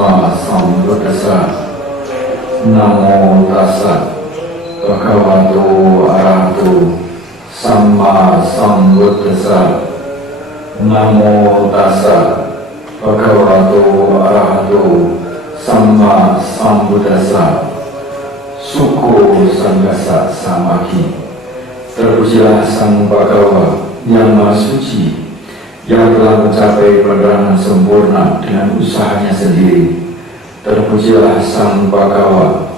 Sama Sambuddhassa. Namo tassa bhagavato arahato sama Sambuddhassa. Namo tassa bhagavato arahato sama Sambuddhassa. Suko sanggasa samaki. Terpujilah Sang Bhagawa yang Maha Suci, yang telah mencapai penerangan sempurna dengan usahanya sendiri. Terpujilah Sang Bhagawa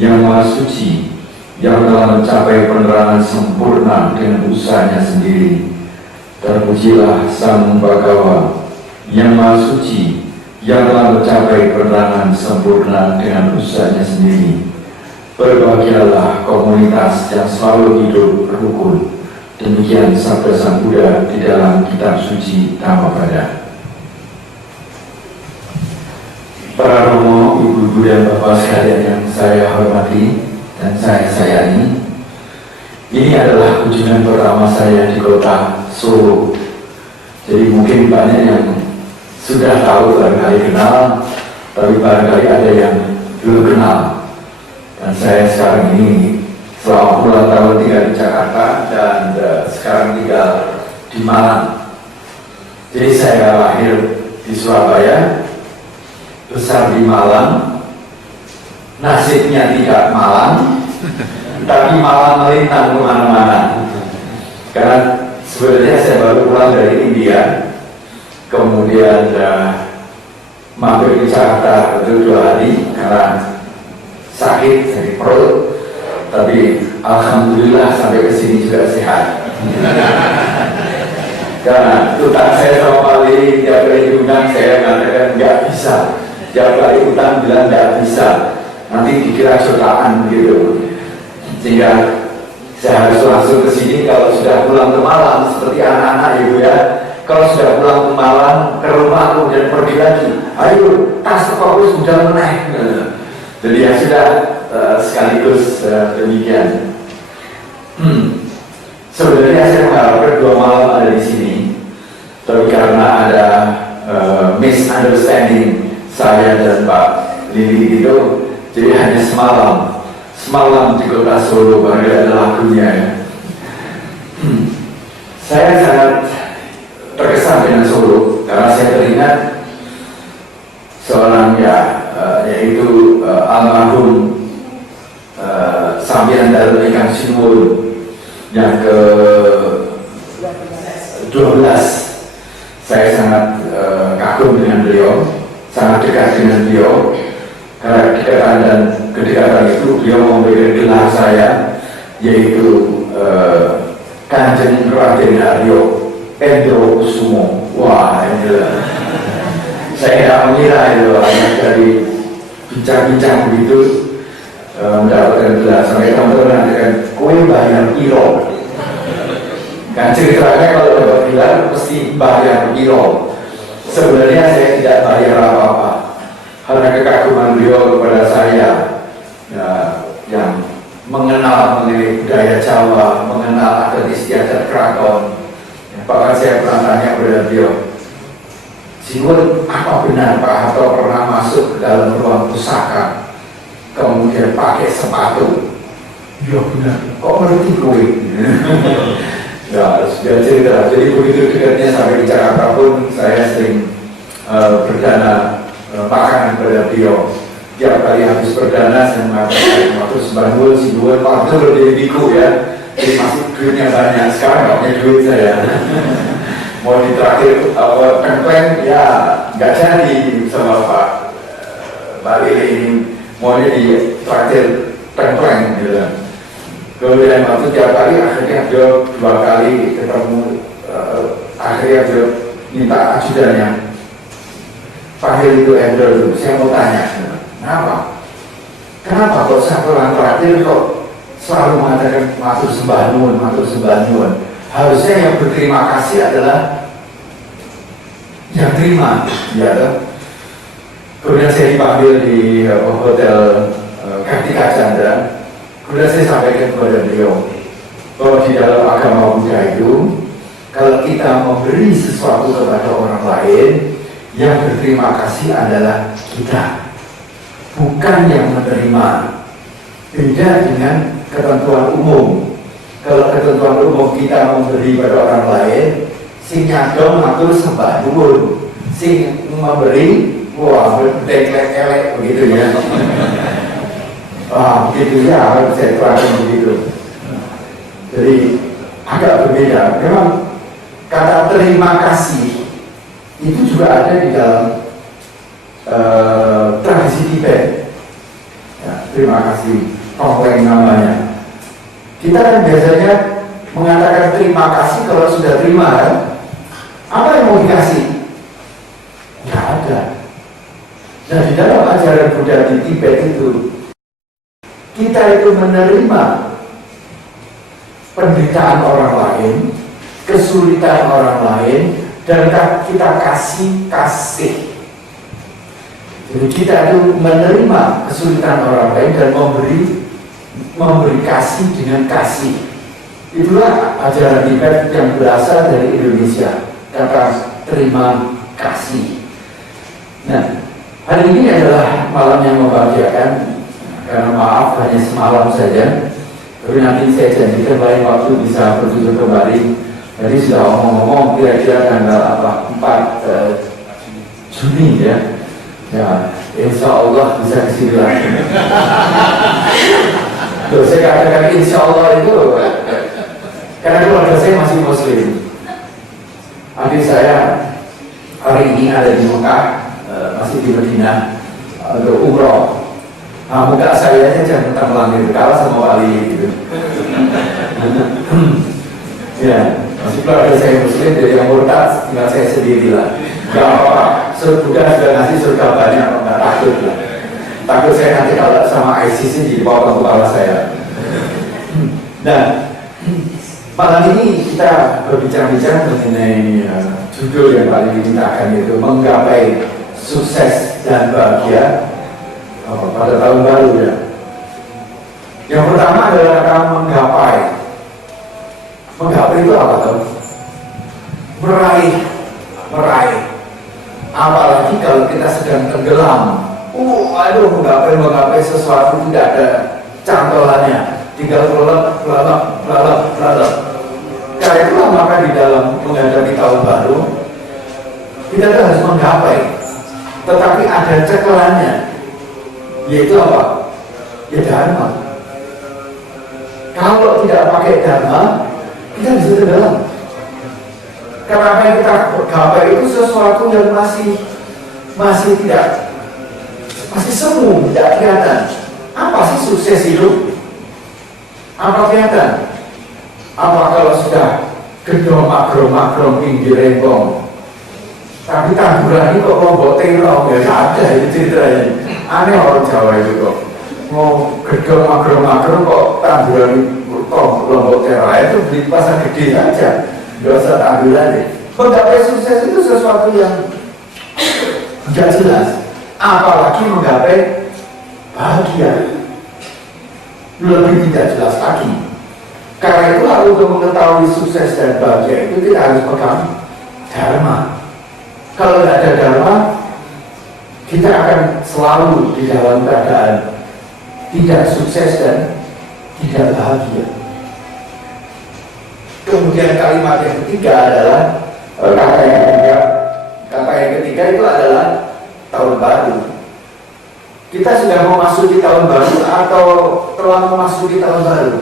yang Maha Suci, yang telah mencapai penerangan sempurna dengan usahanya sendiri. Terpujilah Sang Bhagawa yang Maha Suci, yang telah mencapai penerangan sempurna dengan usahanya sendiri. Berbahagialah komunitas yang selalu hidup rukun. Demikian sabda Sang Buddha di dalam kitab suci Dhammapada. Para romo, ibu-ibu dan bapak sekalian yang saya hormati dan saya sayangi, ini adalah kunjungan pertama saya di kota Solo. Jadi mungkin banyak yang sudah tahu, barangkali kenal, tapi barangkali ada yang belum kenal. Dan saya sekarang ini selama puluhan tahun tinggal di Jakarta dan sekarang tinggal di Malang. Jadi saya lahir di Surabaya, besar di Malang, nasibnya tidak Malang, tapi Malang melintang kemana-mana. Karena sebenarnya saya baru pulang dari India, kemudian mampir di Jakarta itu 2 hari karena sakit dari perut, tapi alhamdulillah sampai ke sini juga sehat. Karena utang saya sama Pali, tiap kali diundang saya mengatakan nggak bisa, tiap kali utang bilang nggak bisa, nanti dikira jutaan gitu, sehingga saya harus langsung ke sini. Kalau sudah pulang ke Malang seperti anak-anak ibu ya, kalau sudah pulang ke Malang ke rumah kemudian pergi lagi, ayo tas fokus udah naik. Jadi ya sudah, sekaligus demikian. Sebenarnya saya mengharapkan 2 malam ada di sini, tapi karena ada misunderstanding saya dan Pak Lili itu, jadi hanya semalam di kota Solo baru ada lagunya ya. Saya sangat terkesan dengan Solo karena saya teringat seorang yaitu almarhum Sambian Daru Ingkang Sinuwun yang ke-12. Saya sangat kagum dengan beliau, sangat dekat dengan beliau. Karena kedekatan dan kedekatan itu beliau memberikan gelar saya, yaitu Kanjeng Raden Haryo Endro Kusumo. Wah, ini saya tidak mengira itu hanya dari bincang-bincang begitu mendapatkan gelar. Sampai teman-teman mengatakan kue bayar piro. Kan ceritanya kalau dapat gelar mesti bayar piro. Sebenarnya saya tidak bayar apa-apa, karena kekaguman beliau kepada saya yang mengenal mengenai budaya Jawa, mengenal adat istiadat keraton. Bahkan saya pernah tanya kepada beliau, Sinuwun, apa benar Pak Harto pernah masuk ke dalam ruang pusaka kemudian pakai sepatu? Ya benar. Kok ngerti gue? Ya sudah cerita. Jadi begitu dekatnya sampai di Jakarta pun saya sering berdana makanan kepada beliau. Tiap kali habis berdana saya mengatakan waktu Sembangun, Sinuwun, Pak Harto jadi biku ya. Jadi masih duitnya banyak. Sekarang nggak punya duit saya. Mau ditraktir tengkleng ya nggak jadi sama Pak Lili ini, maunya ditraktir tengkleng gitu. Kemudian waktu tiap kali akhirnya dia 2 kali ketemu, akhirnya dia minta ajudannya, panggil itu Endro itu. Saya mau tanya, kenapa kok saya pulang traktir kok selalu mengatakan matur sembah nuwun, matur sembah nuwun? Harusnya yang berterima kasih adalah yang terima, ya kan? Kemudian saya dipanggil di hotel Kartika Chandra. Kemudian saya sampaikan kepada beliau bahwa di dalam agama Buddha itu, kalau kita memberi sesuatu kepada orang lain, Yang berterima kasih adalah kita, bukan yang menerima. Beda dengan ketentuan umum. Kalau ketentuan umum kita memberi pada orang lain, sing nyadong matur sembah nuwun, sing memberi wah elek begitu ya. Wah begitu ya, harus saya terangkan begitu. Jadi agak berbeda. Memang kata terima kasih itu juga ada di dalam tradisi Tibet. Ya, terima kasih, topeng namanya. Kita kan biasanya mengatakan terima kasih kalau sudah terima kan? Apa yang mau dikasih? Tidak ada. Nah di dalam ajaran Buddha di Tibet itu, kita itu menerima penderitaan orang lain, kesulitan orang lain, dan kita kasih. Jadi kita itu menerima kesulitan orang lain dan memberi kasih dengan kasih. Itulah ajaran Tibet yang berasal dari Indonesia, kata terima kasih. Nah, hari ini adalah malam yang membahagiakan, karena maaf hanya semalam saja, tapi nanti saya janjikan lain waktu bisa bertutur kembali. Jadi sudah ngomong-ngomong kira-kira tanggal 4 Juni ya. Ya, insya Allah bisa kesini lagi. Loh, saya katakan insya Allah itu karena keluarga saya masih Muslim. Adik saya hari ini ada di Mekah, masih di Medina untuk umroh. Nah, muka saya jangan tentang langit kalah sama wali gitu. Ya, masih keluarga saya Muslim, jadi yang murtad tinggal saya sendirilah. Gak apa-apa, surga sudah ngasih surga banyak, nggak takut lah. Takut saya nanti kalau sama ISIS jadi potong kepala saya. Nah, malam ini kita berbicara-bicara mengenai judul yang paling dimintakan, yaitu menggapai sukses dan bahagia pada tahun baru ya. Yang pertama adalah kata menggapai. Menggapai itu apa tuh? Meraih. Apalagi kalau kita sedang tenggelam. Menggapai sesuatu tidak ada cantolannya, tinggal lalap. Karena itulah maka di dalam menghadapi tahun baru kita harus menggapai, tetapi ada cekelannya, yaitu apa? Ya dharma. Kalau tidak pakai dharma, kita bisa tenggelam. Karena apa yang kita gapai itu sesuatu yang masih semu, tidak kelihatan. Apa sih sukses hidup? Apa kelihatan? Apa kalau sudah gedong makro pinggir rembong, tapi tamburan ini kok lombok terong ya ada itu ceritanya. Aneh orang Jawa itu kok mau gedong makro kok tamburan kok lombok terong itu di pasar gede saja. Gak usah tamburan deh. Menggapai sukses itu sesuatu yang tidak jelas, apalagi menggapai bahagia lebih tidak jelas lagi. Karena itu untuk mengetahui sukses dan bahagia itu kita harus pegang dharma. Kalau tidak ada dharma, kita akan selalu di dalam keadaan tidak sukses dan tidak bahagia. Kemudian kalimat yang ketiga adalah kata yang ketiga itu adalah tahun baru. Kita sudah memasuki tahun baru atau telah memasuki tahun baru?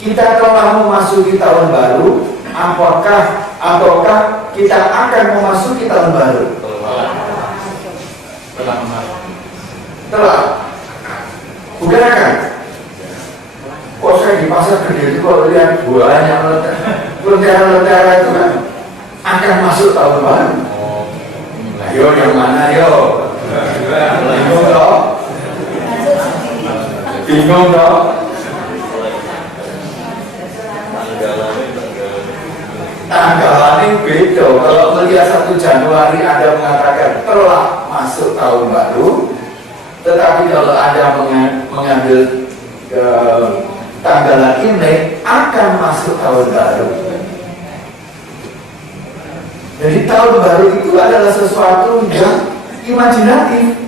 Kita telah memasuki tahun baru, ataukah kita akan memasuki tahun baru? Telah. Bukan akan. Kok saya di pasar gede itu kalau lihat buahnya lentera itu kan akan masuk tahun baru. Yo yang mana yo? Bingung toh? Tanggalannya beda. Kalau melihat 1 Januari Anda mengatakan telah masuk tahun baru, tetapi kalau Anda mengambil tanggalan Imlek akan masuk tahun baru. Jadi tahun baru itu adalah sesuatu yang imajinatif,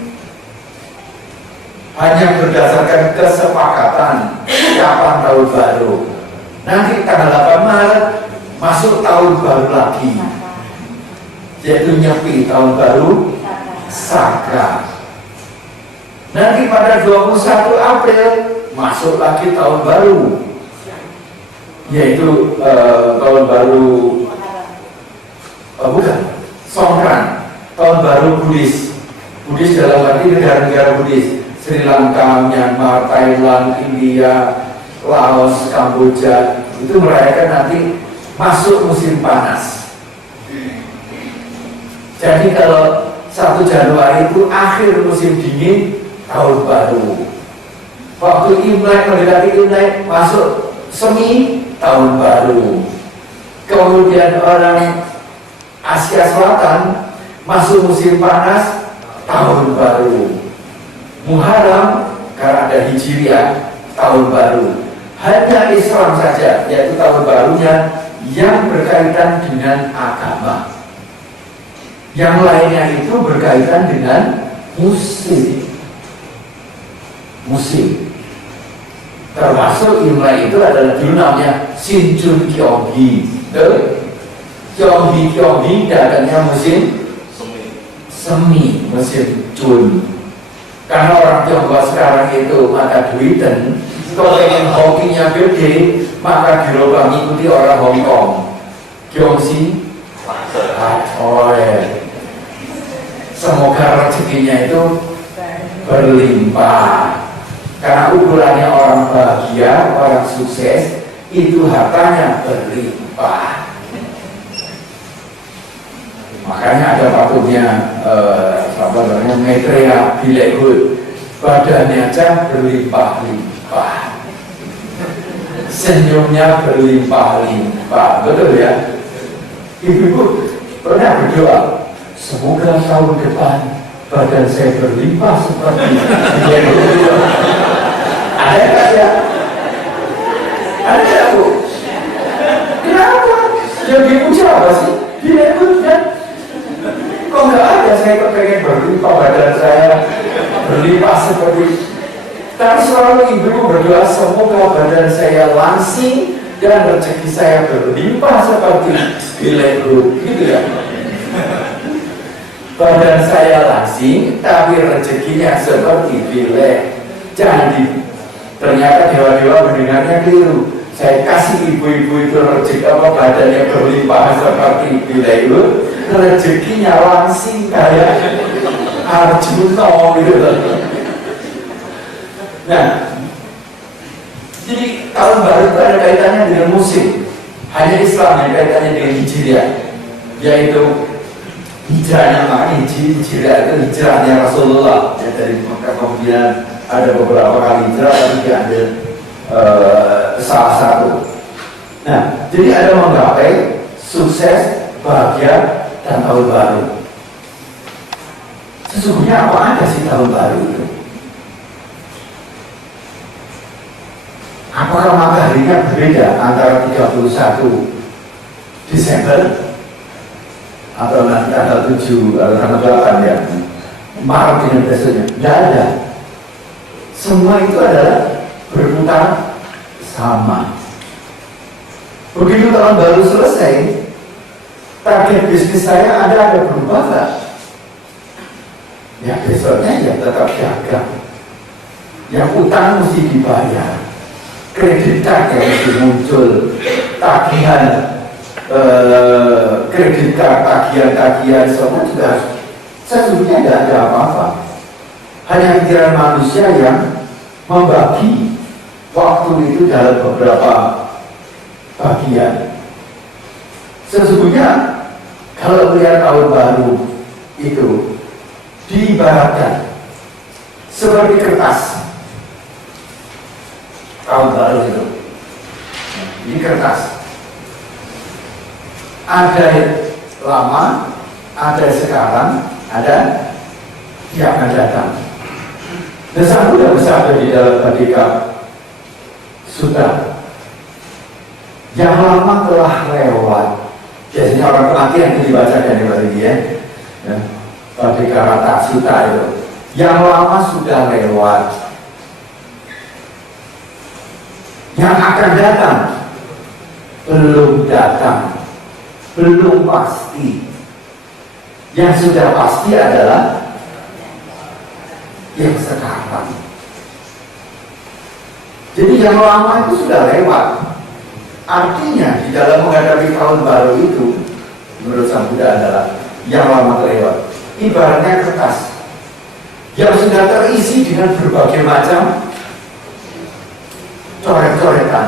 hanya berdasarkan kesepakatan kapan tahun baru. Nanti tanggal 8 Maret masuk tahun baru lagi, yaitu Nyepi, tahun baru Saka. Nanti pada 21 April masuk lagi tahun baru, yaitu tahun baru Songkran, tahun baru Buddhis. Buddhis dalam arti negara-negara Buddhis, Sri Lanka, Myanmar, Thailand, India, Laos, Kamboja, itu merayakan nanti masuk musim panas. Jadi kalau 1 Januari itu akhir musim dingin, tahun baru. Waktu Imlek, mendekati Imlek, masuk semi, tahun baru. Kemudian orang Asia Selatan masuk musim panas, tahun baru. Muharram, karena ada Hijriah, tahun baru. Hanya Islam saja, yaitu tahun barunya yang berkaitan dengan agama. Yang lainnya itu berkaitan dengan musim. Termasuk Imlek itu adalah dulu namanya Sinchun Kyonghi. Kyonghi datangnya musim semi, musim Jun. Karena orang Tionghoa sekarang itu mata duitan, kalau ingin hokinya gede, maka dirubah mengikuti orang Hong Kong. Kyongsi, semoga rezekinya itu berlimpah. Karena ukurannya orang bahagia, orang sukses, itu hartanya berlimpah. Makanya ada patungnya Maitreya Bilekut, badannya aja berlimpah-limpah, senyumnya berlimpah-limpah, betul ya? Ibu-ibu pernah berdoa, semoga tahun depan badan saya berlimpah seperti Bilekut. Ada nggak ya? Ada nggak, Bu? Kenapa? Yang dipuja apa sih? Bilekut kan? Kok nggak ada, saya kepengen berlimpah, badan saya berlimpah seperti. Tapi selalu ibu berdoa, semoga badan saya langsing dan rezeki saya berlimpah seperti Bilekut, gitu ya. Badan saya langsing, tapi rezekinya seperti Bilek. Jadi ternyata dewa-dewa mendengarnya keliru. Saya kasih ibu-ibu itu rezeki badannya berlimpah seperti Bilekut, rezekinya langsing kayak Arjuna gitu. Nah, jadi tahun baru itu ada kaitannya dengan musim. Hanya Islam yang kaitannya dengan Hijriah, yaitu hijrahnya. Makanya hijrah itu hijrahnya Rasulullah ya, dari Mekah. Kemudian ada beberapa kali hijrah, tapi diambil salah satu. Nah, jadi ada menggapai sukses, bahagia, dan tahun baru. Sesungguhnya apa ada sih tahun baru itu? Apakah mataharinya berbeda antara 31 Desember atau nanti tanggal 7 atau tanggal 8 ya, Maret dengan besoknya? Tidak ada. Semua itu adalah berputar sama. Begitu tahun baru selesai, target bisnis saya ada berubah nggak? Ya besoknya ya tetap dagang. Yang utang mesti dibayar, kredit card yang mesti muncul, tagihan kredit card, tagihan semua juga sesungguhnya tidak ada apa-apa. Hanya pikiran manusia yang membagi waktu itu dalam beberapa bagian. Sesungguhnya kalau melihat tahun baru itu diibaratkan seperti kertas. Tahun baru itu ini kertas, ada lama, ada sekarang, ada yang akan datang. Dan sang Buddha bersabda di dalam Bhattika Sutta, yang lama telah lewat, Biasanya orang kematian itu dibacakan ya Pak Riki ya. Pada kata suta itu. Yang lama sudah lewat. Yang akan datang belum datang, belum pasti. Yang sudah pasti adalah yang sekarang. Jadi yang lama itu sudah lewat. Artinya di dalam menghadapi tahun baru itu, menurut Sang Buddha adalah yang lama terlewat. Ibaratnya kertas yang sudah terisi dengan berbagai macam coret-coretan.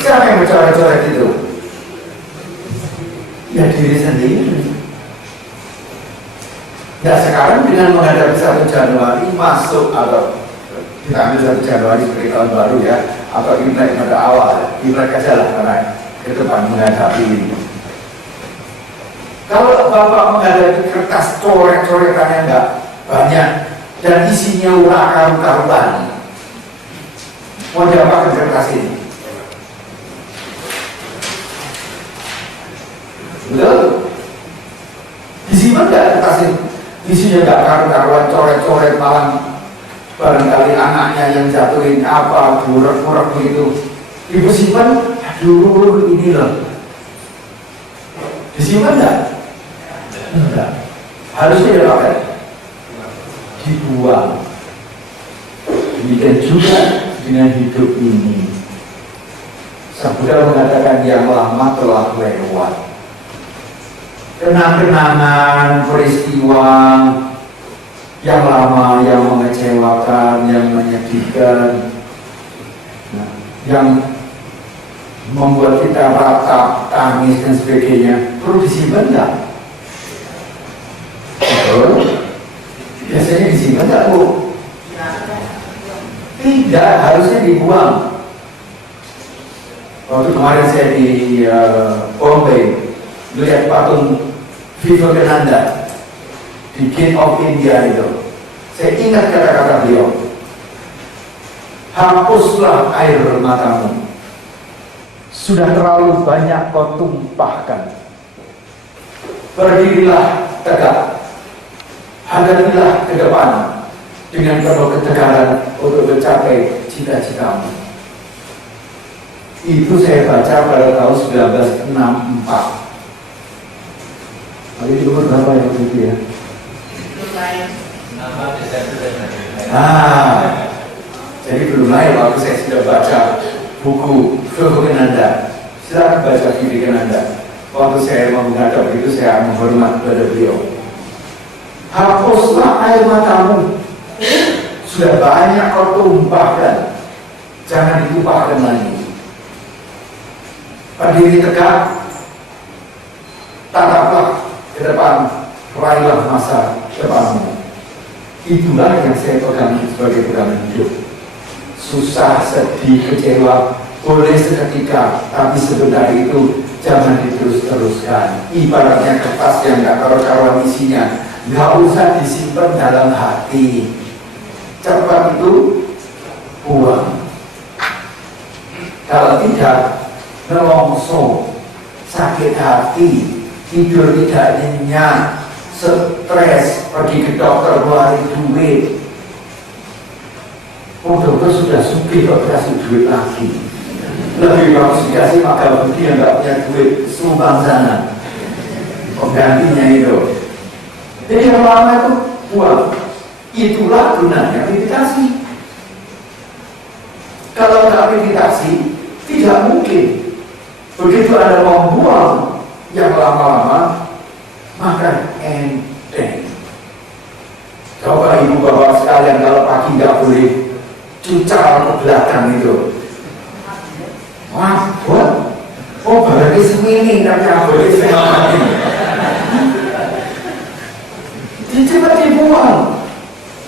Siapa yang mencoret-coret itu? Ya diri sendiri. Nah sekarang dengan menghadapi 1 Januari masuk atau kita ambil 1 Januari sebagai tahun baru ya, atau Imlek pada awal, Imlek aja lah karena ke depan menghadapi ini. Kalau Bapak menghadapi kertas coret-coretannya enggak banyak dan isinya ulah karu-karuan, mau diapakan kertas ini? Betul? Disimpan enggak kertas ini? Isinya enggak karu-karuan, coret-coret, malah barangkali anaknya yang jatuhin apa, buruk-buruk begitu. Ibu simpan, aduh ini loh. Disimpan enggak? Enggak. Harusnya diapakan? Dibuang. Demikian juga dengan hidup ini. Sang Buddha mengatakan yang lama telah lewat. Kenang-kenangan peristiwa yang lama, yang mengecewakan, yang menyedihkan, yang membuat kita ratap, tangis dan sebagainya, perlu disimpan enggak? Biasanya disimpan enggak Bu? Tidak, harusnya dibuang. Waktu kemarin saya di Bombay, lihat patung Vivekananda di Gate of India itu, saya ingat kata-kata beliau, hapuslah air matamu, sudah terlalu banyak kau tumpahkan. Berdirilah tegak, hadapilah ke depan dengan penuh ketegaran untuk mencapai cita-citamu. Itu saya baca pada tahun 1964. Hari ini umur berapa ya waktu itu ya? Jadi belum lahir waktu saya sudah baca buku Vivekananda. Silakan baca Vivekananda. Waktu saya menghadap itu saya menghormat pada beliau. Hapuslah air matamu, sudah banyak kau tumpahkan, jangan ditumpahkan lagi. Berdiri tegak, tataplah ke depan, raihlah masa depanmu. Itulah yang saya pegang sebagai pegangan hidup. Susah, sedih, kecewa, boleh seketika, tapi sebentar itu jangan diterus-teruskan. Ibaratnya kertas yang gak karu-karuan isinya, gak usah disimpan dalam hati. Cepat itu buang. Kalau tidak, nelongso, sakit hati, tidur tidak nyenyak, stres, pergi ke dokter keluarin duit. Oh dokter sudah sugih kok kasih duit lagi. Lebih bagus dikasih maka budi yang gak punya duit, sumbang sana penggantinya itu. Jadi yang lama itu buang. Itulah gunanya meditasi. Kalau nggak meditasi, tidak mungkin. Begitu ada membuang yang lama-lama, maka enteng. Coba ibu bapak sekalian, kalau pagi nggak boleh cucal ke belakang itu. Wah, buat. Oh, berarti semini tapi nggak boleh semakin. Coba dibuang.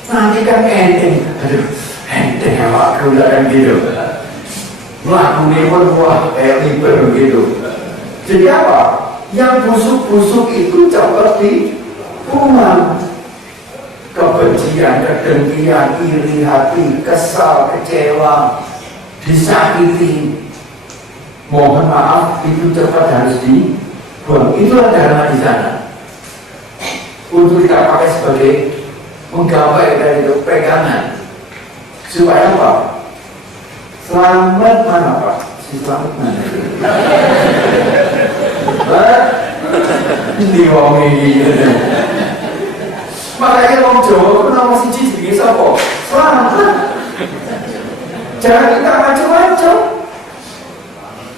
Nanti kan enteng. Aduh, enteng ya Pak, udah kan gitu. Melakukan pun wah kayak liber gitu. Jadi apa? Yang busuk-busuk itu cepat dibuang. Kebencian, kedengkian, iri hati, kesal, kecewa, disakiti, mohon maaf, itu cepat harus dibuang. buang. Itulah dharma di sana. Untuk kita pakai sebagai menggapai dari itu pegangan. Supaya apa? Selamat mana Pak? Si selamat mana? Ini wong ini. Makanya wong Jawa itu nama siji jenenge sapa? Selamat. Jangan kita macam-macam.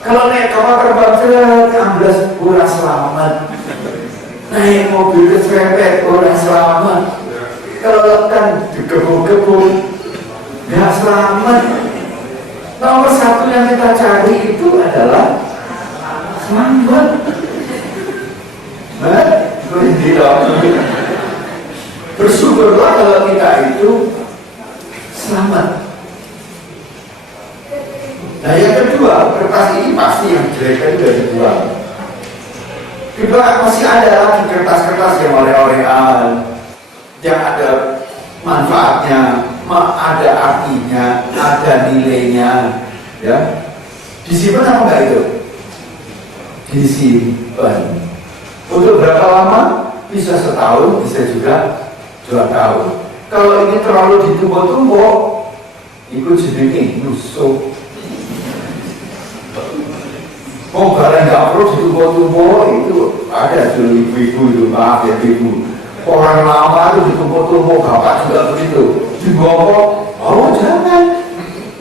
Kalau naik kapal terbang amblas kurang selamat. Naik mobil keserempet kurang selamat. Kalau kan digebuk-gebuk nggak selamat. Nomor satu yang kita cari itu adalah selamat. Bersyukurlah kalau kita itu selamat. Nah yang kedua, kertas ini pasti yang jelek itu sudah dibuang. Kedua, masih ada lagi kertas-kertas yang oleh-olehan, yang ada manfaatnya, ada artinya, ada nilainya, ya. Disimpan apa enggak itu? Disimpan. Untuk berapa lama? Bisa setahun, bisa juga 2 tahun. Kalau ini terlalu ditumpuk-tumpuk, itu jenenge nusuk. Oh, barang nggak perlu ditumpuk-tumpuk, itu ada tuh ibu-ibu itu, maaf ya ibu. Orang lama itu ditumpuk-tumpuk, bapak juga begitu. Dibongkok, oh jangan,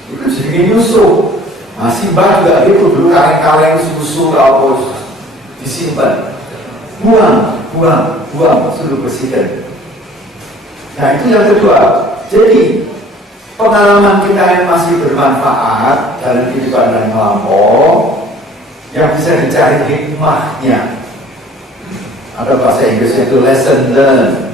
itu jenenge nusuk. Masih bah juga gitu dulu kaleng-kaleng susu kalau disimpan. Buang, suruh bersihkan. Nah itu yang kedua. Jadi pengalaman kita yang masih bermanfaat dalam kehidupan dan melampau, yang bisa dicari hikmahnya. Ada bahasa Inggrisnya itu lesson learned.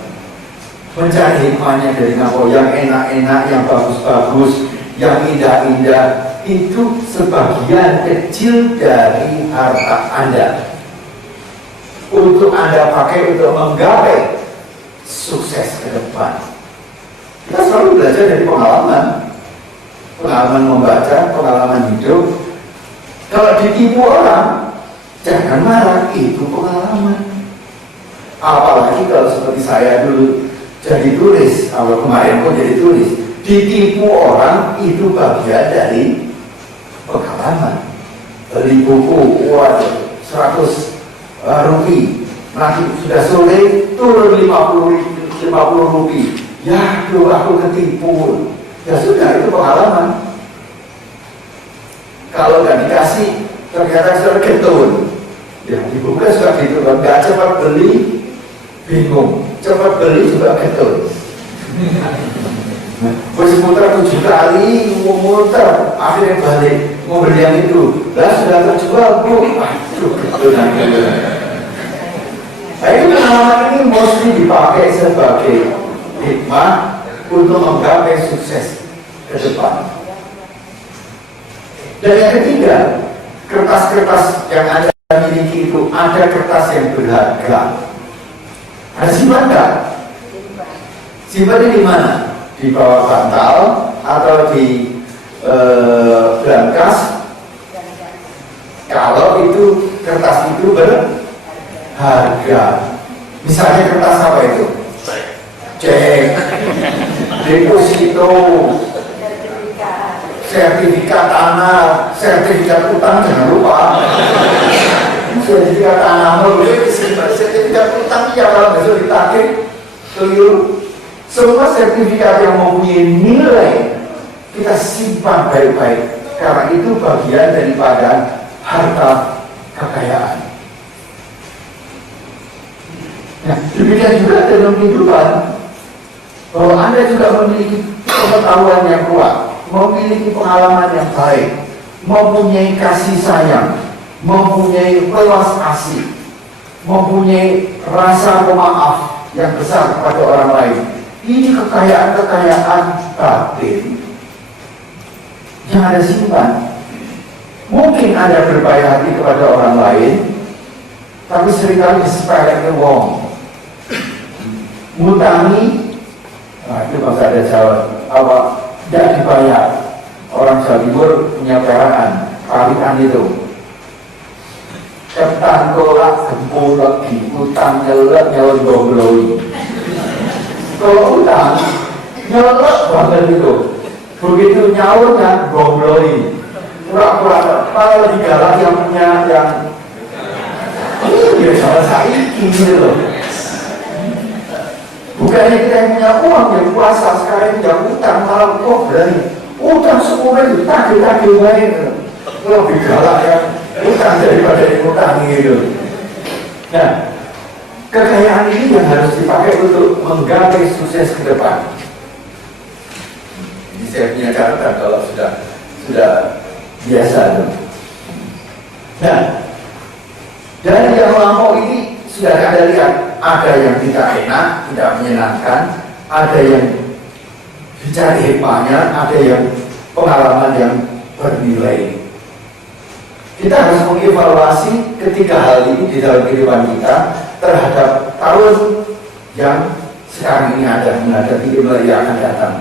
Mencari hikmahnya dari melampau yang enak-enak, yang bagus-bagus, yang indah-indah, itu sebagian kecil dari harta Anda. Untuk Anda pakai untuk menggapai sukses ke depan. Kita selalu belajar dari pengalaman. Pengalaman membaca, pengalaman hidup. Kalau ditipu orang, jangan marah, itu pengalaman. Apalagi kalau seperti saya dulu jadi tulis, kalau kemarin pun jadi tulis. Ditipu orang, itu bagian dari pengalaman. Beli buku, waduh, 100 rupiah, nanti sudah sore turun 50 rupiah. Ya, tuh aku ketipu. Ya sudah, itu pengalaman. Kalau nggak dikasih, ternyata sudah ketun. Ya, dibuka sudah gitu, nggak cepat beli, bingung. Cepat beli juga ketun. Terus muter 7 kali, muter, akhirnya balik mau beli yang itu. Lah sudah terjual, bu. Aduh, ketunan. Nah, ini pengalaman ini mesti dipakai sebagai hikmah untuk menggapai sukses ke depan. Dan yang ketiga, kertas-kertas yang Anda miliki itu ada kertas yang berharga. Ada simpan nggak? Simpannya di mana? Di bawah bantal atau di brankas? Kalau itu kertas itu berharga. Misalnya kertas apa itu? Cek, deposito, sertifikat tanah, sertifikat utang jangan lupa. Sertifikat tanah boleh disimpan, sertifikat utang ya kalau besok ditagih keliru. Semua sertifikat yang mempunyai nilai kita simpan baik-baik, karena itu bagian daripada harta kekayaan. Nah, demikian juga dalam kehidupan, bahwa Anda juga memiliki pengetahuan yang kuat, memiliki pengalaman yang baik, mempunyai kasih sayang, mempunyai welas asih, mempunyai rasa pemaaf yang besar kepada orang lain. Ini kekayaan-kekayaan batin yang Anda simpan. Mungkin Anda berbaik hati kepada orang lain, tapi seringkali disepelekan wong. Ngutangi, nah itu bahasa ada Jawa, apa? Tidak dibayar. Orang Jawa Timur punya peraan, palitan itu. ketan kolak gempul lagi, utang nyelek nyelek gobloi. Kalau utang nyelek banget itu, begitu nyaurnya gobloi. Pura-pura kalau digalak yang punya yang ini sama saya gitu loh. Bukannya kita yang punya uang yang puasa sekarang yang utang malah kok berani utang 10.000 tagih-tagih baik lebih galak ya utang daripada yang utang gitu. Nah, kekayaan ini yang harus dipakai untuk menggapai sukses ke depan. Ini saya punya catatan kalau sudah biasa tuh. Nah, dari yang lampau ini sudah Anda lihat, ada yang tidak enak, tidak menyenangkan, ada yang dicari hikmahnya, ada yang pengalaman yang bernilai. Kita harus mengevaluasi ketiga hal ini di dalam kehidupan kita terhadap tahun yang sekarang ini ada menghadapi Imlek yang akan datang.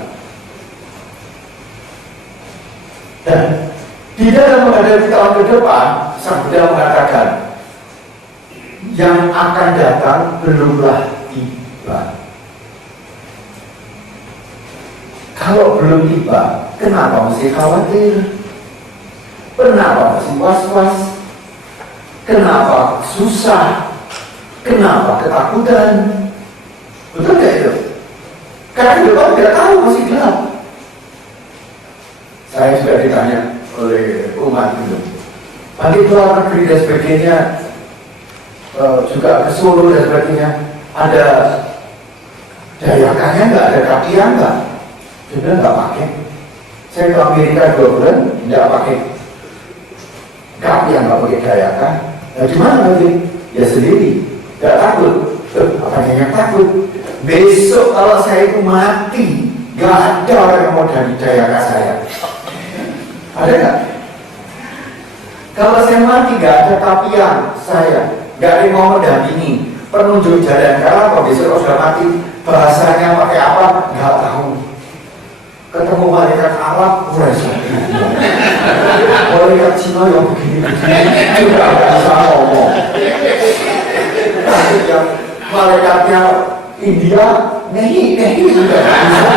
Dan di dalam menghadapi tahun ke depan, Sang Buddha mengatakan, yang akan datang belumlah tiba. Kalau belum tiba, kenapa mesti khawatir? Kenapa mesti was-was? Kenapa susah? Kenapa ketakutan? Betul gak itu? Karena di depan tidak tahu, masih gelap. Saya juga ditanya oleh umat itu, bagi keluar negeri dan sebagainya, juga ke Solo dan sebagainya, ada dayakannya nggak, ada kapian nggak? Dia bilang nggak pakai. Saya ke Amerika 2 bulan nggak pakai kapian, nggak pakai dayakan. Nah gimana lagi? Ya sendiri, nggak takut. Apanya yang takut? Besok kalau saya itu mati, nggak ada orang yang mau dari dayakan saya. Ada nggak? Kalau saya mati nggak ada kapian saya. Gak ada yang mau mendampingi penunjuk jalan. Karena kalau besok sudah mati, bahasanya pakai apa? Gak tahu. Ketemu malaikat Arab, malaikat Cina yang begini-begini juga gak bisa ngomong. Tapi yang malaikatnya India, nehi juga gak bisa.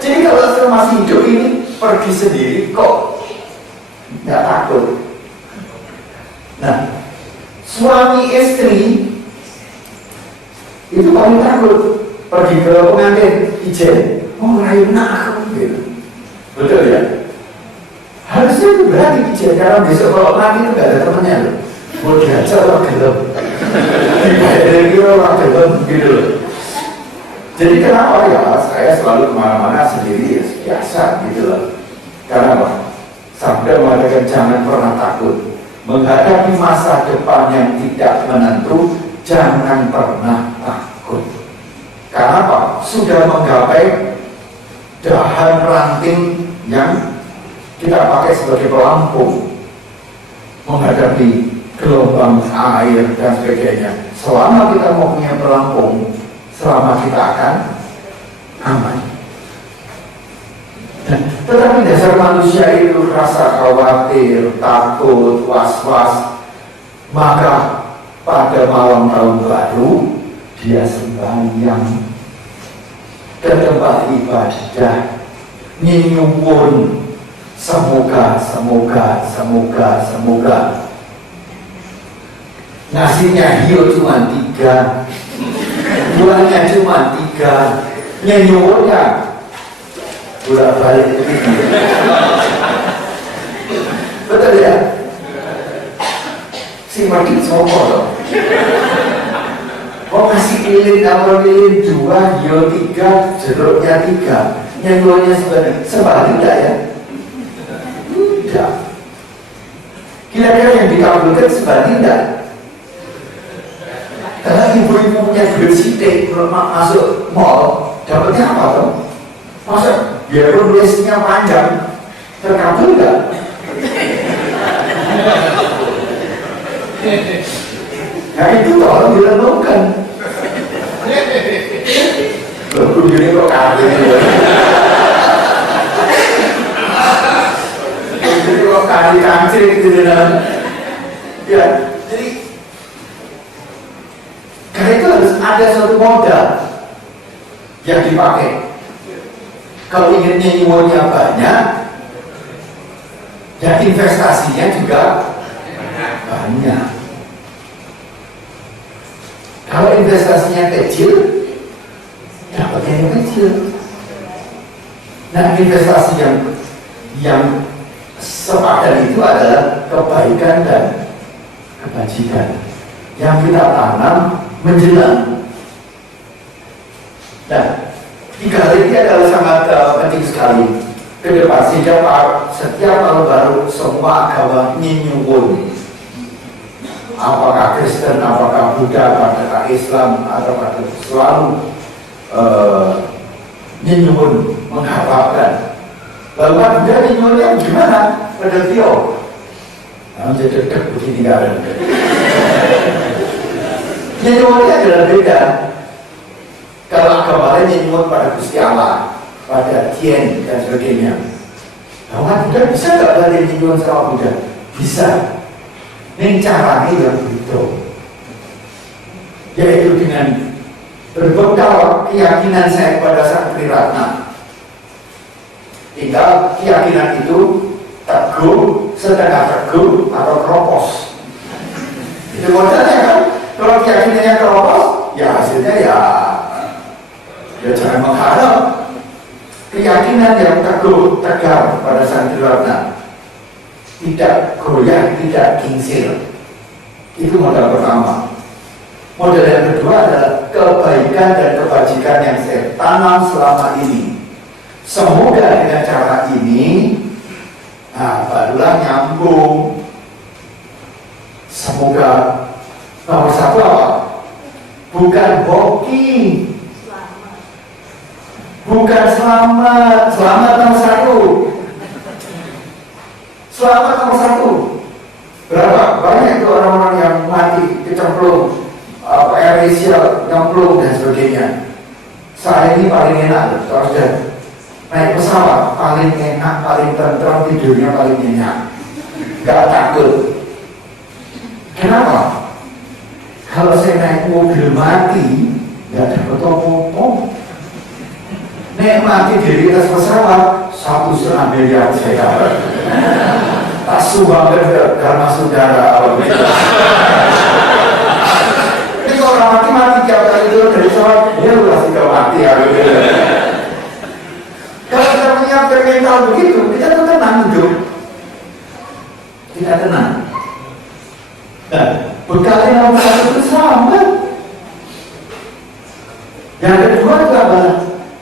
Jadi kalau saya masih hidup ini pergi sendiri kok gak takut. Nah, suami istri itu paling takut pergi ke pengantin ijen, mau ngerayu nak aku gitu. Betul ya? Harusnya itu berani ijen, karena besok kalau mati itu gak ada temennya loh. Mau diajar orang gelap, dibayar kira orang gelap gitu loh. Jadi kenapa ya saya selalu kemana-mana sendiri ya biasa gitu loh. Karena apa? Sabda mengatakan jangan pernah takut. Menghadapi masa depan yang tidak menentu, jangan pernah takut. Karena apa? Sudah menggapai dahan ranting yang kita pakai sebagai pelampung menghadapi gelombang air dan sebagainya. Selama kita mau punya pelampung, selama kita akan aman. Tetapi dasar manusia itu rasa khawatir, takut, was-was. Maka pada malam tahun baru dia sembahyang ke tempat ibadah, nyuwun semoga nasinya hiu cuma 3, buahnya cuma 3, nyuwunnya bolak-balik begitu. Betul ya? Si makin sopo loh. Kok kasih lilin, awal lilin 2, yo 3, jeruknya 3, nyanyiannya sebalik tidak ya? Tidak. Kira-kira yang dikabulkan sebalik tidak? Karena ibu-ibu punya duit sidik, masuk mall, dapatnya apa dong? Masa biarpun listnya panjang, terkabul nggak? Nah itu tolong direnungkan. Lalu jadi kok kabel? Jadi kok kali kancing gitu kan? Ya, jadi karena itu harus ada suatu modal yang dipakai. Kalau ingin nyuwunnya banyak, ya investasinya juga banyak. Kalau investasinya kecil, dapatnya yang kecil. Nah, investasi yang sepadan itu adalah kebaikan dan kebajikan yang kita tanam menjelang. Nah, tiga hal ini adalah sangat penting sekali ke depan, sehingga setiap tahun baru semua agama nyuwun, apakah Kristen, apakah Buddha, apakah Islam, apakah selalu nyuwun, mengharapkan. Lalu kan Buddha nyuwunnya gimana? Pada Tio jadi dekat begini nggak ada. Nyuwunnya adalah beda. Kalau agama lain nyuwun pada Gusti Allah, pada Tien dan sebagainya. Nah, Buddha bisa nggak berarti nyuwun sama Buddha? Bisa. Ini caranya yang begitu, yaitu dengan berbekal keyakinan saya kepada Sang Triratna. Tinggal keyakinan itu teguh, setengah teguh, atau keropos. Itu modalnya kan. Kalau keyakinannya keropos, ya hasilnya ya jangan mengharap. Keyakinan yang teguh, tegar pada Sang Triratna, tidak goyah, tidak kincir. Itu modal pertama. Modal yang kedua adalah kebaikan dan kebajikan yang saya tanam selama ini. Semoga dengan cara ini, barulah nyambung. Semoga nomor satu apa? Bukan hoki, bukan selamat. Selamat nomor satu. Selamat nomor satu. Berapa banyak itu orang-orang yang mati kecemplung, air Asia nyemplung dan sebagainya. Saya ini paling enak, terus dan naik pesawat paling enak, paling tentram, tidurnya paling nyenyak, nggak takut. Kenapa? Kalau saya naik mobil mati, nggak dapat apa-apa. Naik mati di atas pesawat 1,5 miliar saya dapat. Tak sumbangkan karena saudara. Ini kalau orang mati tiap kali itu dari pesawat, dia udah sudah mati ya. Kalau kita menyiapkan mental begitu, kita tuh tenang hidup. Kita tenang. Nah, bekalnya nomor satu itu selamat. Yang kedua juga apa?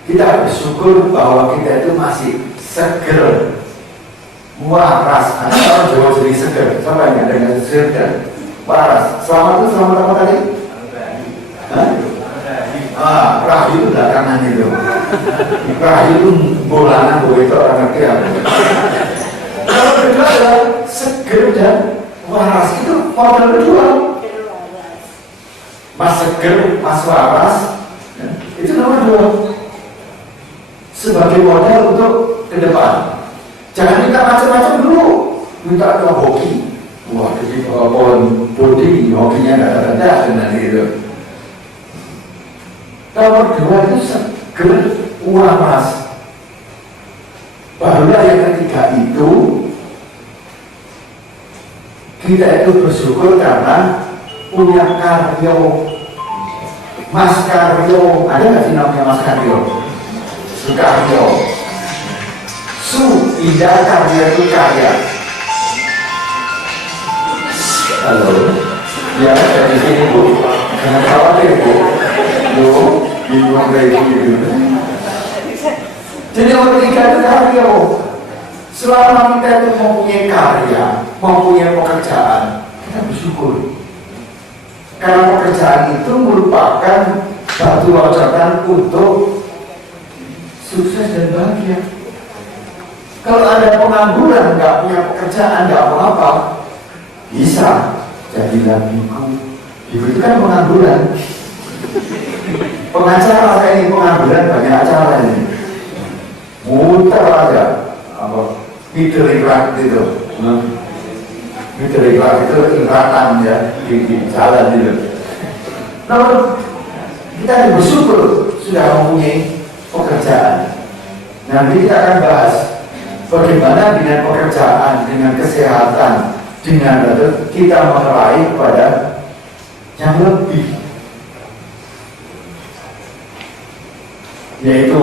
Kita bersyukur bahwa kita itu masih seger, waras. Ada orang Jawa jadi seger, sama yang dengan seger, waras. Selamat itu selamat apa tadi? Rahi itu belakangan itu. Rahi itu bulanan, itu orang ngerti apa. Kalau kedua adalah seger dan waras, itu modal kedua. Mas seger, mas waras, itu nomor dua. Sebagai modal untuk ke depan. Jangan minta macam-macam dulu. Minta ke hoki. Wah, jadi pohon bodi, hokinya nggak ada dengan itu. Nomor dua itu seger, waras. Barulah yang ketiga itu, kita itu bersyukur karena punya karyo. Mas Karyo, ada nggak sih namanya Mas Karyo? Sukaryo. Indah karya itu karya. Halo, ya dari sini Bu, jangan khawatir Bu. Bingung dari sini. Jadi yang ketiga itu karya. Selama kita itu mempunyai karya, mempunyai pekerjaan, kita bersyukur. Karena pekerjaan itu merupakan satu loncatan untuk sukses dan bahagia. Kalau ada pengangguran, nggak punya pekerjaan, nggak apa-apa, bisa jadilah biku. Biku itu kan pengangguran. Pengacara saya ini pengangguran, banyak acara ini. Muter aja, apa? Pikirin itu. Gitu, itu ingatan ya di jalan gitu. Namun kita bersyukur sudah mempunyai pekerjaan. Nanti kita akan bahas bagaimana dengan pekerjaan, dengan kesehatan, dengan kita meraih pada yang lebih, yaitu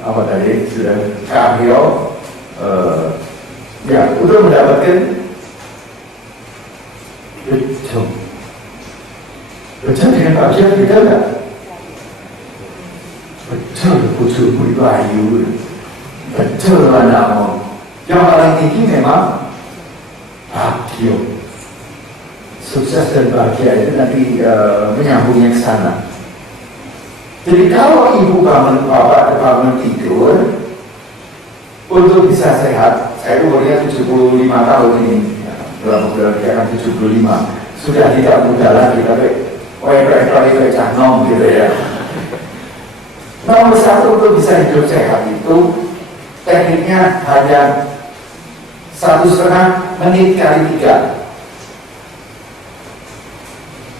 apa tadi sudah karyo, ya untuk mendapatkan betul dengan bahagia beda nggak? Betul bujumu itu ayu, betul anakmu. Yang paling tinggi memang bahagia, sukses dan bahagia itu nanti menyambungnya ke sana. Jadi kalau ibu bangun, bapak bangun tidur untuk bisa sehat, saya umurnya 75 tahun ini, dalam bulan akan 75, sudah tidak muda lagi, tapi itu canom gitu ya. Nomor satu untuk bisa hidup sehat itu tekniknya hanya 1,5 menit kali 3.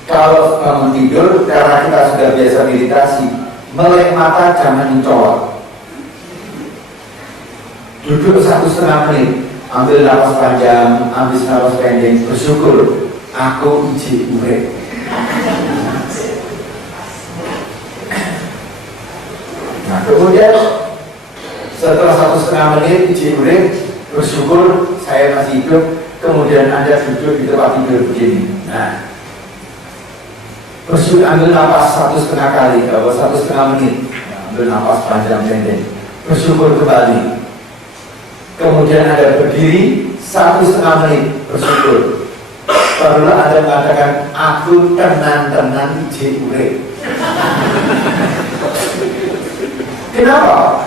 Kalau bangun tidur, karena kita sudah biasa meditasi, melek mata jangan mencolok. Duduk 1,5 menit, ambil napas panjang, ambil napas pendek, bersyukur aku iji urip. Nah kemudian setelah 1,5 menit iji urip, bersyukur saya masih hidup. Kemudian Anda duduk di tempat tidur begini. Nah, bersyukur, ambil napas 1,5 kali, 1,5 menit, ambil napas panjang pendek, bersyukur kembali. Kemudian Anda berdiri 1,5 menit, bersyukur. Barulah Anda mengatakan aku tenan-tenan iji urip. Kenapa?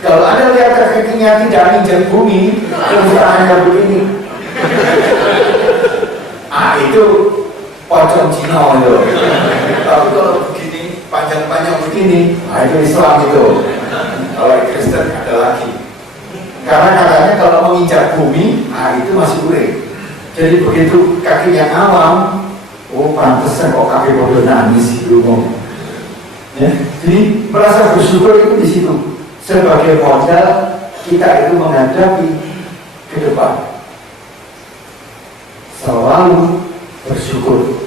Kalau Anda lihat kakinya tidak menginjak bumi, kemudian Anda begini, itu pocong Cina itu. Tapi kalau begini, panjang-panjang begini, itu Islam itu. Kalau Kristen ada lagi. Karena katanya kalau menginjak bumi, itu masih urip. Jadi begitu kaki yang awam, pantesan kok kaki bodoh nangis gitu. Ya, jadi merasa bersyukur itu di situ sebagai modal kita itu menghadapi ke depan. Selalu bersyukur.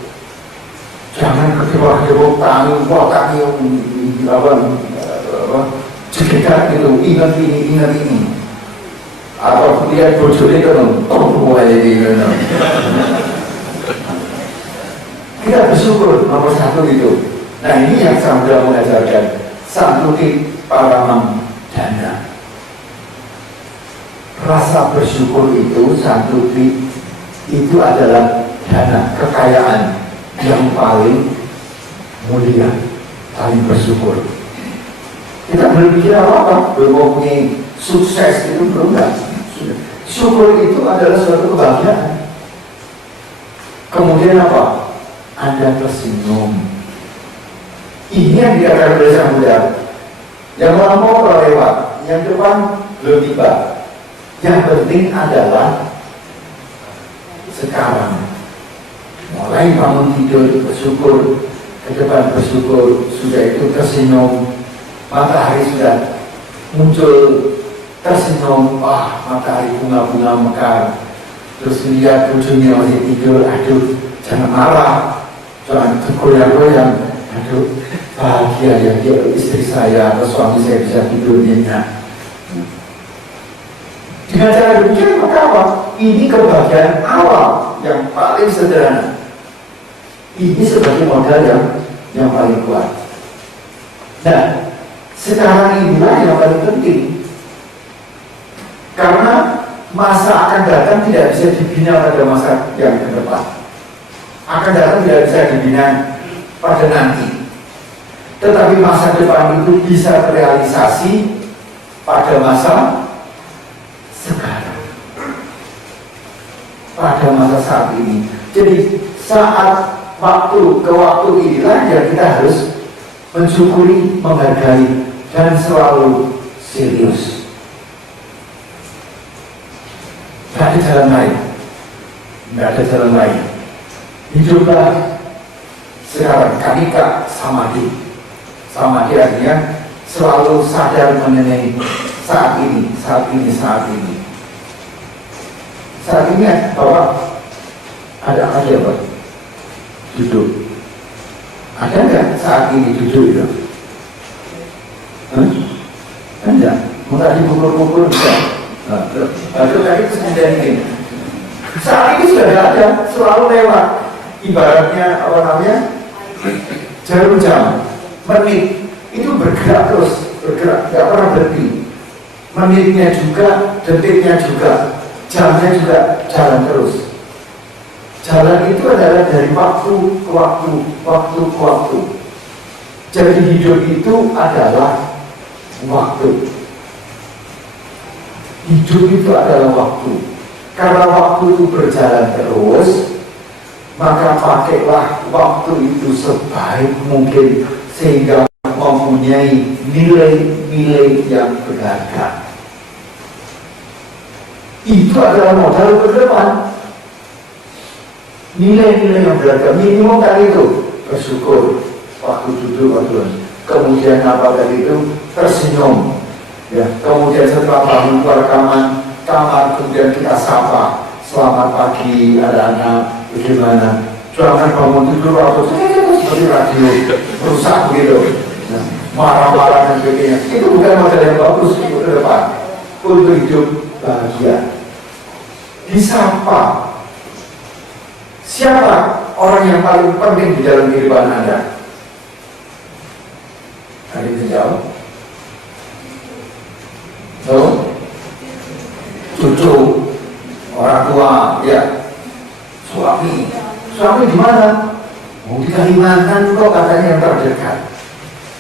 Jangan kedua-kedua tangi cekikan itu, ingat ini. Atau lihat bojone kan, kita bersyukur nomor satu itu. Nah ini yang saya sudah mengajarkan santuti paramam dana. Rasa bersyukur itu, santuti itu adalah dana, kekayaan yang paling mulia, paling bersyukur. Kita berpikir apa? Belum punya sukses itu belum enggak. Syukur itu adalah suatu kebahagiaan. Kemudian apa? Anda tersenyum. Ini yang dikatakan oleh sang Buddha. Yang mau lewat, yang depan belum tiba. Yang penting adalah sekarang. Mulai bangun tidur bersyukur, ke depan bersyukur, sudah itu tersenyum, matahari sudah muncul, tersenyum, matahari bunga-bunga mekar. Terus lihat ujungnya masih tidur, aduh jangan marah, jangan tergoyang-goyang, aduh bahagia ya istri saya atau suami saya bisa tidur nyenyak. Dengan cara demikian maka apa? Ini kebahagiaan awal yang paling sederhana. Ini sebagai modal yang paling kuat. Nah, sekarang inilah yang paling penting. Karena masa akan datang tidak bisa dibina pada masa yang ke depan. Akan datang tidak bisa dibina pada nanti. Tetapi masa depan itu bisa terrealisasi pada masa sekarang, pada masa saat ini. Jadi saat waktu ke waktu inilah yang kita harus mensyukuri, menghargai, dan selalu serius. Nggak ada jalan lain. Nggak ada jalan lain. Hiduplah sekarang kanika samadhi. Samadhi artinya selalu sadar mengenai saat ini, saat ini, saat ini. Saat ini bahwa ada aja Pak, duduk. Ada nggak saat ini duduk itu? Enggak. Mau tadi pukul-pukul enggak. Lalu tadi kemudian ini. Saat ini sudah ada, selalu lewat. Ibaratnya apa namanya? Jarum jam, menit itu bergerak terus, bergerak, nggak pernah berhenti. Menitnya juga, detiknya juga, jamnya juga jalan terus. Jalan itu adalah dari waktu ke waktu, waktu ke waktu. Jadi hidup itu adalah waktu. Hidup itu adalah waktu. Karena waktu itu berjalan terus, maka pakailah waktu itu sebaik mungkin sehingga mempunyai nilai-nilai yang berharga. Itu adalah modal ke depan. Nilai-nilai yang berharga minimum tadi itu bersyukur waktu duduk, kemudian apa tadi itu tersenyum, ya. Kemudian setelah bangun keluar kamar, kemudian kita sapa, selamat pagi anak-anak, bagaimana? Jangan bangun tidur waktu seperti radio rusak begitu, nah, marah-marah dan sebagainya. Itu bukan modal yang bagus untuk ke depan, untuk hidup bahagia. Disapa. Siapa orang yang paling penting di dalam kehidupan Anda? Ada yang jawab? Cucu, orang tua, ya, suami di mana? Mau di Kalimantan kok katanya yang terdekat.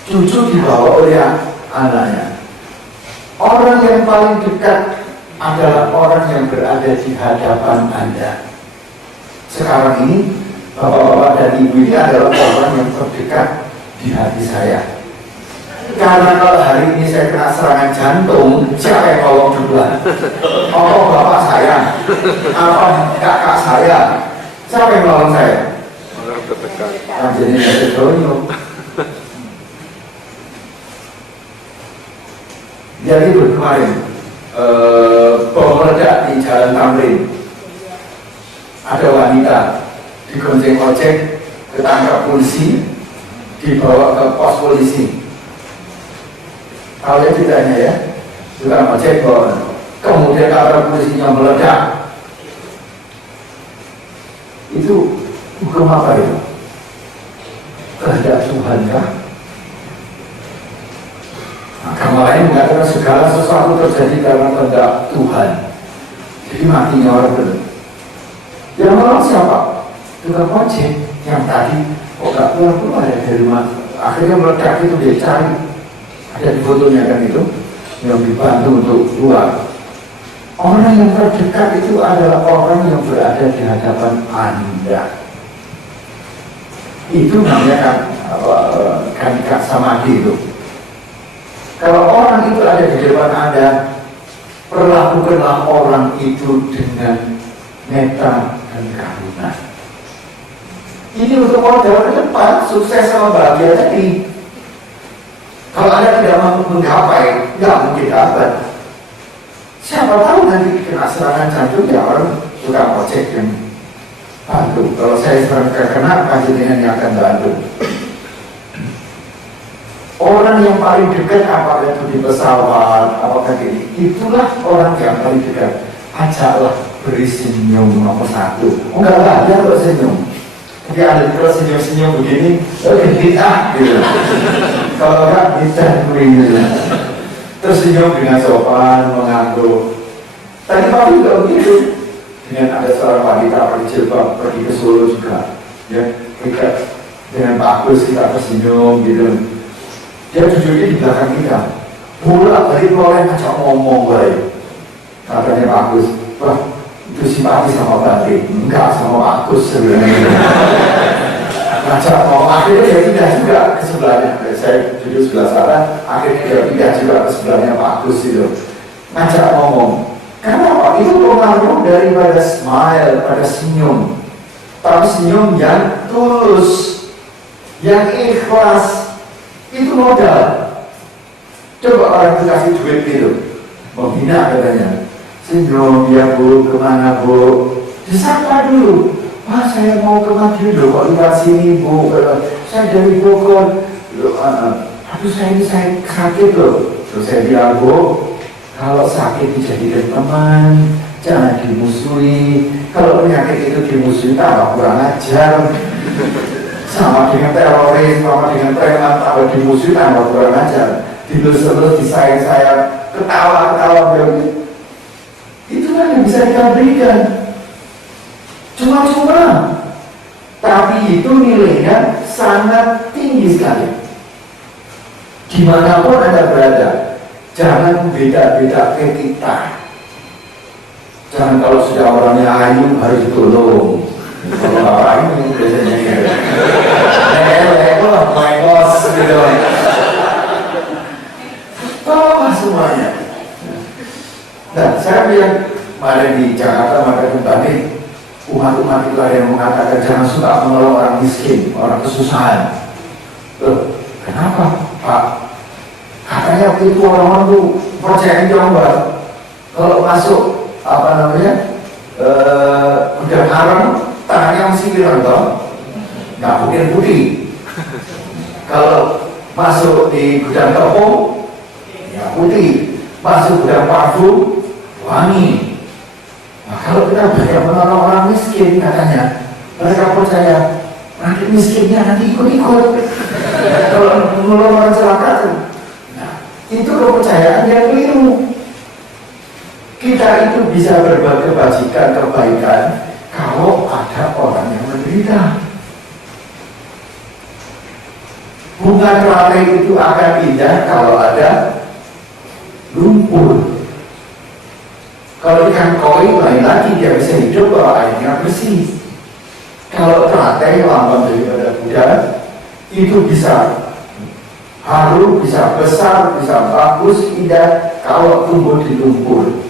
Cucu dibawa oleh anaknya. Orang yang paling dekat adalah orang yang berada di hadapan Anda. Sekarang ini, bapak-bapak dan ibu ini adalah orang yang terdekat di hati saya. Karena kalau hari ini saya kena serangan jantung, siapa yang tolong duluan? Oh, bapak saya, apa kakak saya, siapa yang tolong saya? Orang terdekat. Jadi saya tolong. Jadi kemarin bom meledak di Jalan Tamrin. Ada wanita digonceng ojek, ketangkap polisi, dibawa ke pos polisi. Tahu ya ceritanya ya, tukang ojek bawa. Kemudian kantor polisinya meledak. Itu hukum apa itu? Kehendak Tuhan kah? Agama lain mengatakan segala sesuatu terjadi karena kehendak Tuhan. Jadi matinya orang benar. Yang orang siapa? Tukang ojek yang tadi kok gak keluar ya dari rumah. Akhirnya meledak itu dia cari. Ada di fotonya kan itu yang dibantu untuk keluar. Orang yang terdekat itu adalah orang yang berada di hadapan Anda. Itu namanya kanika samadhi itu. Kalau orang itu ada di depan Anda, perlakukanlah orang itu dengan metta dan karuna. Ini untuk modal ke depan, sukses sama bahagia tadi. Kalau Anda tidak mampu menggapai, nggak mungkin dapat. Siapa tahu nanti kena serangan jantung ya orang suka ojek yang bantu. Kalau saya kena, panjenengan yang akan bantu. Orang yang paling dekat apakah itu di pesawat, apakah ini, itulah orang yang paling dekat. Ajaklah beri senyum nomor satu. Enggak lah, dia harus senyum. Tapi ada kalau senyum-senyum begini, gitu. Kalau enggak, bisa gitu. Terus senyum dengan sopan, mengangguk. Tadi pagi juga begitu. Dengan ada seorang wanita pakai jilbab pergi ke Solo juga, ya, kita dengan Pak Agus kita tersenyum gitu. Dia duduknya di belakang kita. Bolak-balik oleh ngajak ngomong baik. Katanya Pak Agus, wah itu simpati sama Batik, enggak sama Pak Agus sebenarnya. Ngajak ngomong, akhirnya dia pindah juga ke sebelahnya. Saya duduk sebelah sana, akhirnya dia pindah juga ke sebelahnya Pak Agus itu. Ngajak ngomong. Karena apa? itu pengaruh daripada smile, pada senyum. Tapi senyum yang tulus, yang ikhlas, itu modal. Coba orang itu kasih duit gitu, menghina katanya, senyum ya bu, kemana bu? Disapa dulu, wah saya mau ke Madiun loh, kok lewat sini bu? Saya dari Bogor, aduh saya ini saya sakit loh. Terus saya bilang, bu, kalau sakit dijadikan teman, jangan dimusuhi. Kalau penyakit itu dimusuhi, tambah kurang ajar. Sama dengan teroris, sama dengan preman, tambah dimusuhi, tambah kurang ajar. Dilus-lus, disayang saya, ketawa-ketawa begitu. Itu kan yang bisa kita berikan. Cuma-cuma. Tapi itu nilainya sangat tinggi sekali. Dimanapun Anda berada, jangan beda-beda ke kita. Jangan kalau sudah orangnya ayu harus ditolong. Kalau orang ayu biasanya gitu. My boss gitu. Tolong semuanya. Nah, saya bilang kemarin di Jakarta, maka kembali umat-umat itu ada yang mengatakan jangan suka menolong orang miskin, orang kesusahan. Loh, kenapa, Pak? Katanya waktu itu orang-orang tuh percaya Jawa, kalau masuk apa namanya gudang haram tangannya mesti bilang toh nggak mungkin putih. Kalau masuk di gudang tepung ya putih, masuk gudang parfum wangi. Nah, kalau kita banyak menolong orang miskin, katanya mereka percaya nanti miskinnya nanti ikut-ikut. Kalau menolong orang celaka, itu kepercayaan yang keliru. Kita itu bisa berbagi kebajikan, kebaikan kalau ada orang yang menderita. Bunga teratai itu akan indah kalau ada lumpur. Kalau ikan koi lain lagi, dia bisa hidup kalau airnya bersih. Kalau teratai lambang daripada Buddha, itu bisa harum, bisa besar, bisa bagus, indah kalau tumbuh di lumpur.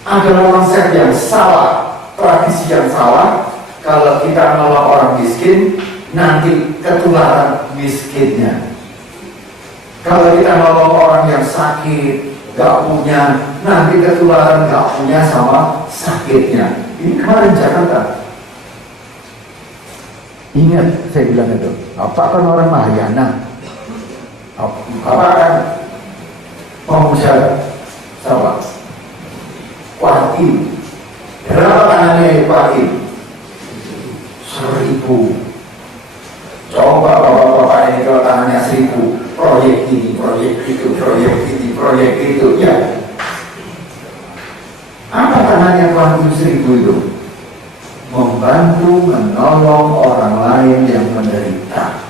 Ada konsep yang salah, tradisi yang salah. Kalau kita nolong orang miskin, nanti ketularan miskinnya. Kalau kita nolong orang yang sakit, gak punya, nanti ketularan gak punya sama sakitnya. Ini kemarin Jakarta. Ingat, saya bilang itu, apa kan orang Mahayana? Apa kan pemuja sama Kuatim? Berapa tangannya Kuatim? 1000. Coba bapak-bapak ini kalau tangannya 1000, proyek ini, proyek itu, proyek ini, proyek itu, ya. Apa tangannya Kuatim 1000 itu? Membantu menolong orang lain yang menderita.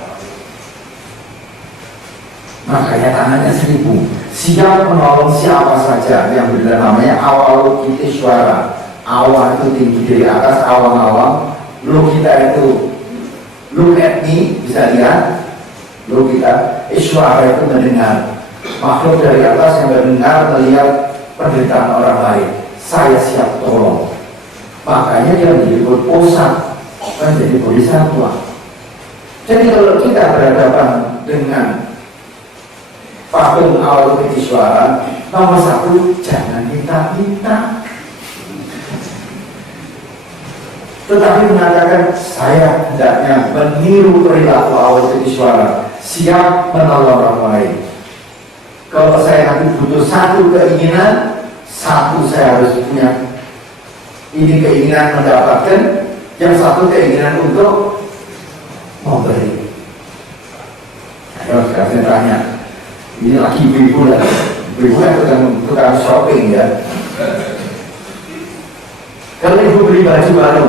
Makanya tangannya 1000, siap menolong siapa saja. Yang benar namanya awal kita suara. Awal itu tinggi dari atas, awang-awang. Lu kita itu look at me, bisa lihat. Lu kita suara itu mendengar. Makhluk dari atas yang mendengar, melihat penderitaan orang lain. Saya siap tolong. Makanya dia menjadi berpusat, menjadi bodhisattva. Jadi kalau kita berhadapan dengan patung Avalokiteshvara, nomor 1, jangan minta-minta. Tetapi mengatakan saya hendaknya meniru perilaku Avalokiteshvara, siap menolong orang lain. Kalau saya nanti butuh satu keinginan, satu saya harus punya. Ini keinginan mendapatkan, yang satu keinginan untuk memberi. Ayo sekarang saya tanya, ini lagi ibu-ibu lah, ibu-ibu yang tukang shopping ya. Kalau ibu beli baju baru,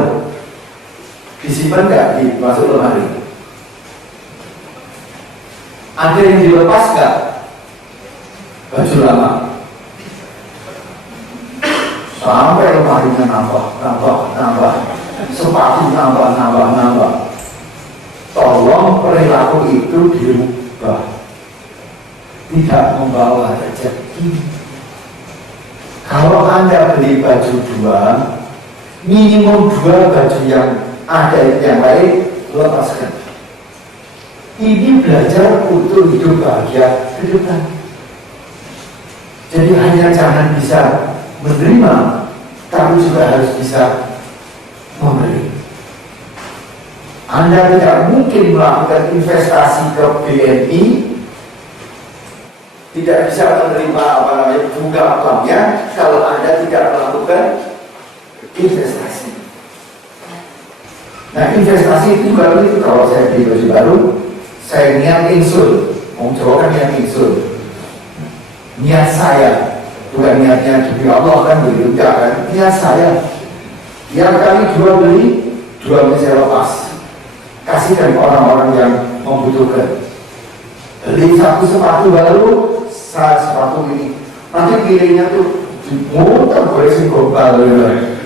disimpan nggak? Masuk lemari. Ada yang dilepas nggak? Baju lama. Sampai lemarinya nambah, sepatu nambah. Tolong perilaku itu dirubah, tidak membawa rezeki. Kalau Anda beli baju dua, minimum dua baju yang ada yang lain lepaskan. Ini belajar untuk hidup bahagia ke depan. Jadi hanya jangan bisa menerima, tapi juga harus bisa memberi. Anda tidak mungkin melakukan investasi ke BNI, tidak bisa menerima bunga banknya kalau Anda tidak melakukan investasi. Nah, investasi itu baru itu kalau saya beli baju baru, saya niat insul, mau coba kan niat insul. Niat saya, bukan niatnya demi Allah kan begitu, enggak kan? Niat saya, yang kali dua beli, dua saya lepas, kasihkan orang-orang yang membutuhkan. Beli satu sepatu baru, sepatu ini, nanti pilihnya tuh muter beresin gombal.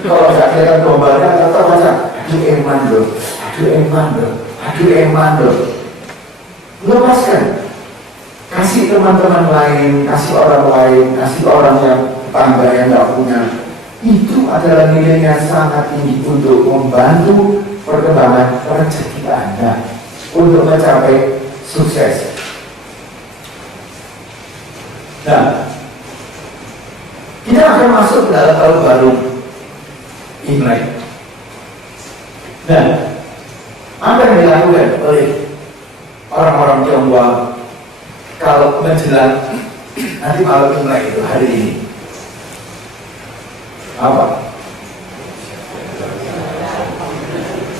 Kalau nggak kelihatan gombalnya, tetap macam aduh eman loh. Lepaskan, kasih teman-teman lain, kasih orang lain, kasih orang yang tetangga yang nggak punya. Itu adalah nilai yang sangat tinggi untuk membantu perkembangan rezeki Anda untuk mencapai sukses. Nah, kita akan masuk ke dalam tahun baru Imlek. Nah, apa yang dilakukan oleh orang-orang Tionghoa kalau menjelang nanti malam Imlek itu hari ini? Apa?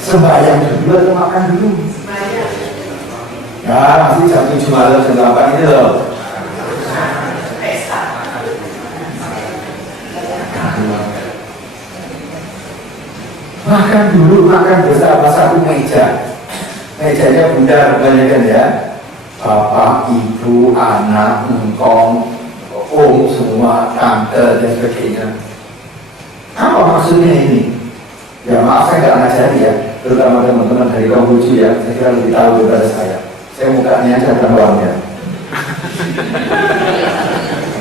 Sembahyang dulu atau makan dulu? Ya, nanti jam 7 malam jam 8 ini loh. Makan dulu, makan bersama satu meja. Mejanya bunda kebanyakan ya. Bapak, ibu, anak, engkong, om, semua, tante, dan sebagainya. Apa maksudnya ini? Ya maaf saya nggak ngajari ya, terutama teman-teman dari Konghucu ya, saya kira lebih tahu daripada saya. Saya mukanya aja bukan uangnya.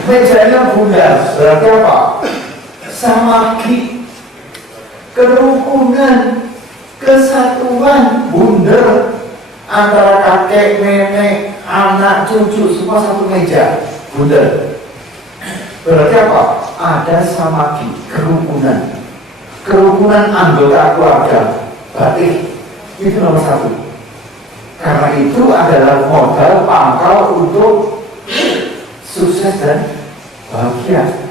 Mejanya bunda, berarti apa? Samaki, kerukunan, kesatuan, bunda antara kakek, nenek, anak, cucu, semua satu meja, bunda. Berarti apa? Ada samaki, kerukunan anggota keluarga, berarti itu nomor satu. Karena itu adalah modal pangkal untuk sukses dan bahagia.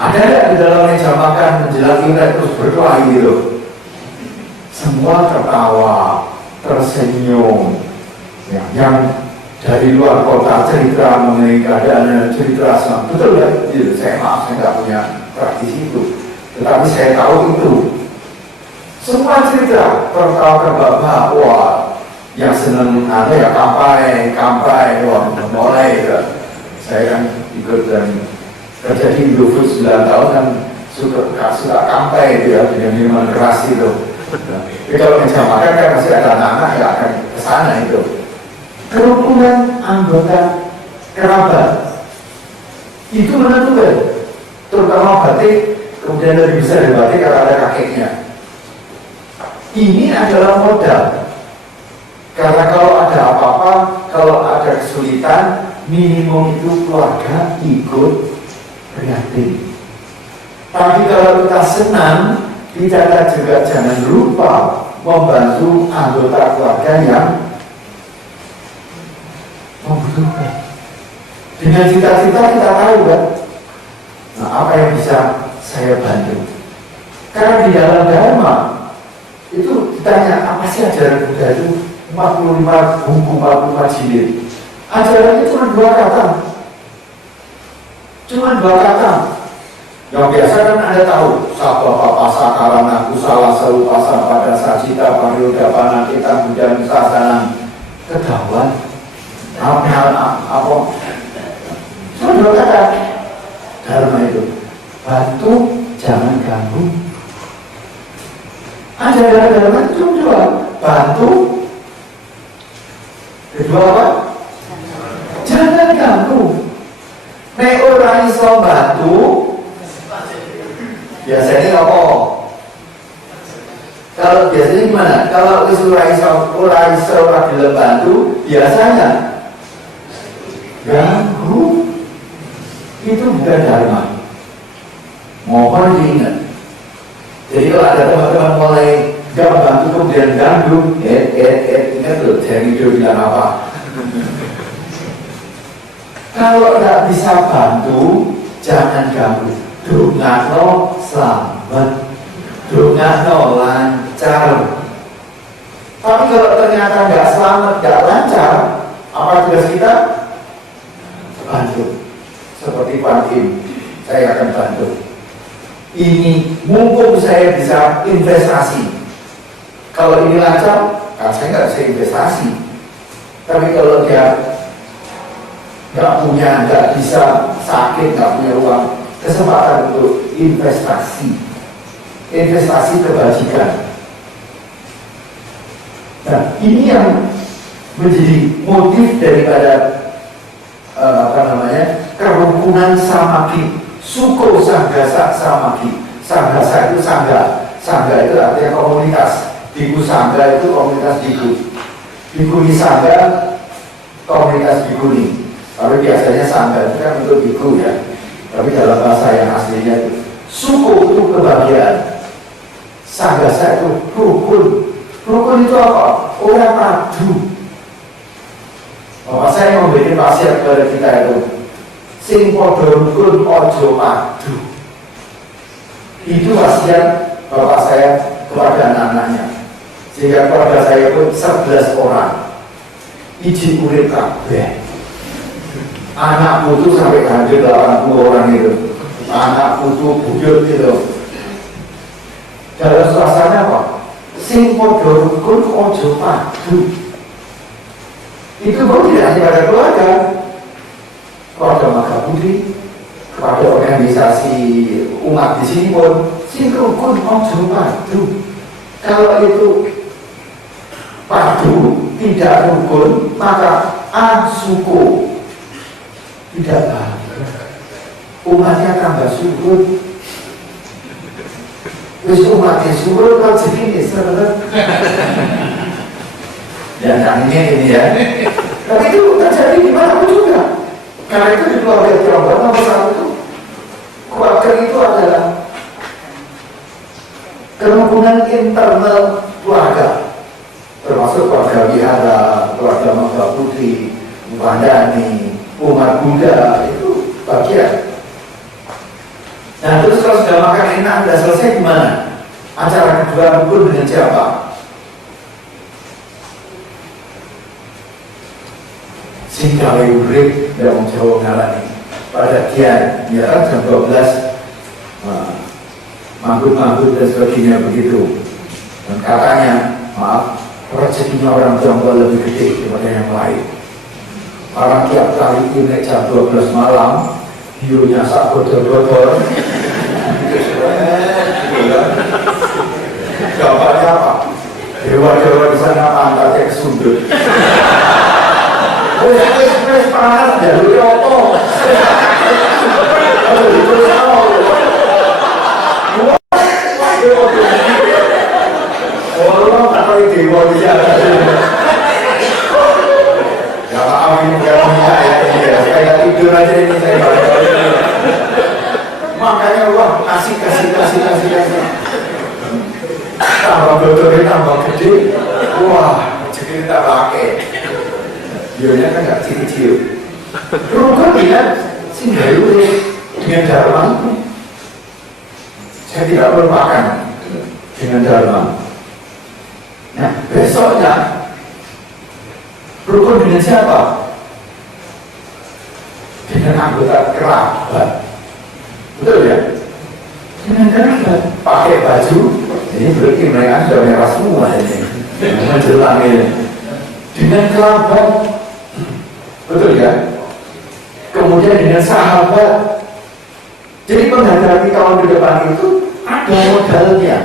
Ada nggak di dalam meja makan menjelang Imlek terus berkelahi gitu? Semua tertawa, tersenyum. Ya, yang dari luar kota cerita mengenai keadaan cerita sama betul ya? Gitu. Saya maaf saya nggak punya tradisi itu, tetapi saya tahu itu. Semua cerita tertawa bapak, wah, yang senang ada ya kampai, wah mulai gitu. Saya kan ikut dan kerja di Indofood 9 tahun kan suka kampai itu ya, dengan minuman keras itu. Tapi kalau meja makan kan masih ada anak-anak yang akan ke sana itu. Kerukunan anggota kerabat itu menentukan, terutama batik, kemudian lebih bisa dari batik kalau ada kakeknya. Ini adalah modal. Karena kalau ada apa-apa, kalau ada kesulitan, minimum itu keluarga ikut prihatin. Tapi kalau kita senang, kita juga jangan lupa membantu anggota keluarga yang membutuhkan. Dengan cita-cita kita tahu kan, nah, apa yang bisa saya bantu. Karena di dalam Dharma itu ditanya apa sih ajaran Buddha itu 45 buku, 45 jilid. Ajarannya cuma 2 kata. Yang biasa kan Anda tahu, sabda papa sakarana kusala serupasa pada sajita paryoga panakita budan sasanang kedawan apa cuma 2 kata. Dharma itu bantu, jangan ganggu. Ajaran Dharma itu cuma 2, bantu, kedua apa? Jangan ganggu. Nek ora iso bantu, gimana? Kalau isurai seorang gelem bantu, biasanya ganggu. Itu bukan dharma. Mohon diingat. Jadi kalau ada teman-teman mulai gak bantu kemudian ganggu, ingat loh, Jerry itu bilang apa? Kalau tidak bisa bantu, jangan ganggu. Dungakno selamat, dungakno lancar. Tapi kalau ternyata nggak selamat, nggak lancar, apa tugas kita? Bantu. Seperti Pak Kim, saya akan bantu. Ini mumpung saya bisa investasi. Kalau ini lancar, saya nggak bisa investasi. Tapi kalau dia nggak punya, nggak bisa, sakit, nggak punya uang, kesempatan untuk investasi kebajikan. Nah, ini yang menjadi motif daripada kerukunan samaki, suko sanggasa samaki. Sanggasa itu sangga itu artinya komunitas. Biku sangga itu komunitas biku. Bikuni sangga komunitas bikuni. Tapi biasanya sangga itu kan untuk biku ya. Tapi dalam bahasa yang aslinya itu suku itu kebahagiaan. Sanggasa itu rukun. Rukun itu apa? Orang padu. Bapak saya memberikan wasiat kepada kita itu, sing padha rukun ojo padu. Itu wasiat bapak saya kepada anak-anaknya. Sehingga keluarga saya pun 11 orang. Iji urip kabeh. Anak putu sampai hampir 80 orang itu. Anak putu buyut itu. Dalam suasana apa? Sing padha rukun ojo padu. Itu pun tidak hanya pada keluarga Maka Budi, kepada organisasi umat di sini pun, sing rukun ojo padu. Kalau itu padu tidak rukun, maka asuko tidak bahagia. Umatnya tambah surut. Wis umatnya surut, kalau segini seret. Ya, ini ya. Tapi itu terjadi di mana pun juga. Karena itu di keluarga Tiongkok nomor satu itu, keluarga itu adalah kerukunan internal keluarga, termasuk keluarga wihara, keluarga Mangga Putri, Wandani, umat Buddha, itu bagian. Nah terus kalau sudah makan enak, sudah selesai gimana? Acara kedua rukun dengan siapa? Singgawe urip dan Jawa ngalani pada kian, ya kan jam 12 manggut-manggut dan sebagainya begitu. Dan katanya, maaf, rezekinya orang Tiongkok lebih gede daripada yang lain. Orang tiap kali naik jam 12 malam, hiunya sak botol-botol. Jawabannya apa? Dewa-dewa di sana pantatnya kesundut. Wes panas jalur opo. Oh, kata dewa dia. Ya maaf ini bukan saya ya. Saya tidur aja ini saya. Makanya wah kasih. Tambah botolnya tambah gede. Wah, jadi kita pakai. Bionya kan gak cicil. Rukun dengan singgayu dengan dharma. Saya tidak perlu makan dengan dharma. Nah besoknya rukun dengan siapa? Dengan anggota kerabat. Betul ya? Dengan kerabat. Pakai baju. Ini berarti mereka sudah merah semua ini. Menjelang ini. Dengan kerabat. Betul ya? Kemudian dengan sahabat. Jadi menghadapi tahun ke depan itu ada modalnya.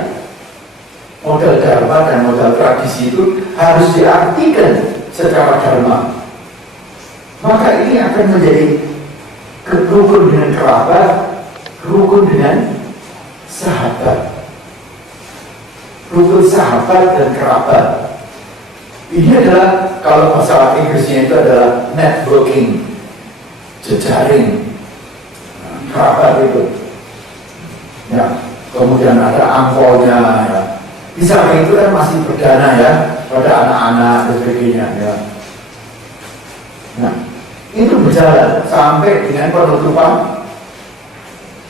Modal dharma dan modal tradisi itu harus diartikan secara dharma. Maka ini akan menjadi rukun dengan kerabat, rukun dengan sahabat. rukun sahabat dan kerabat. Ini adalah, kalau bahasa Inggrisnya itu adalah networking, jejaring, kerabat itu. Ya, kemudian ada angkolnya. Ya. Di samping itu kan masih berdana ya pada anak-anak dan sebagainya. Ya. Nah, itu berjalan sampai dengan penutupan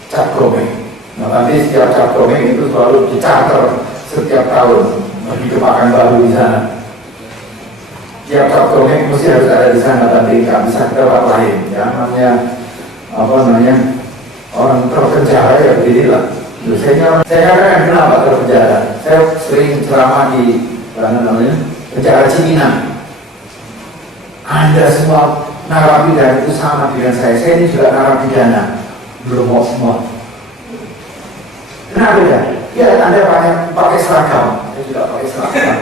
cap gomeng. Nah, nanti setiap cap gomeng itu selalu dicater setiap tahun bagi kepakan baru di sana. Tiap cap gomeng mesti harus ada di sana, tapi nggak bisa ke tempat lain. Ya, namanya orang terpenjara ya beginilah. Saya katakan kenapa terpenjara. Saya sering ceramah di penjara Cipinang. Anda semua narapidana itu sama dengan saya. Saya ini juga narapidana, belum mau semua. Kenapa ya? Ya, Anda pakai seragam. Saya juga pakai seragam.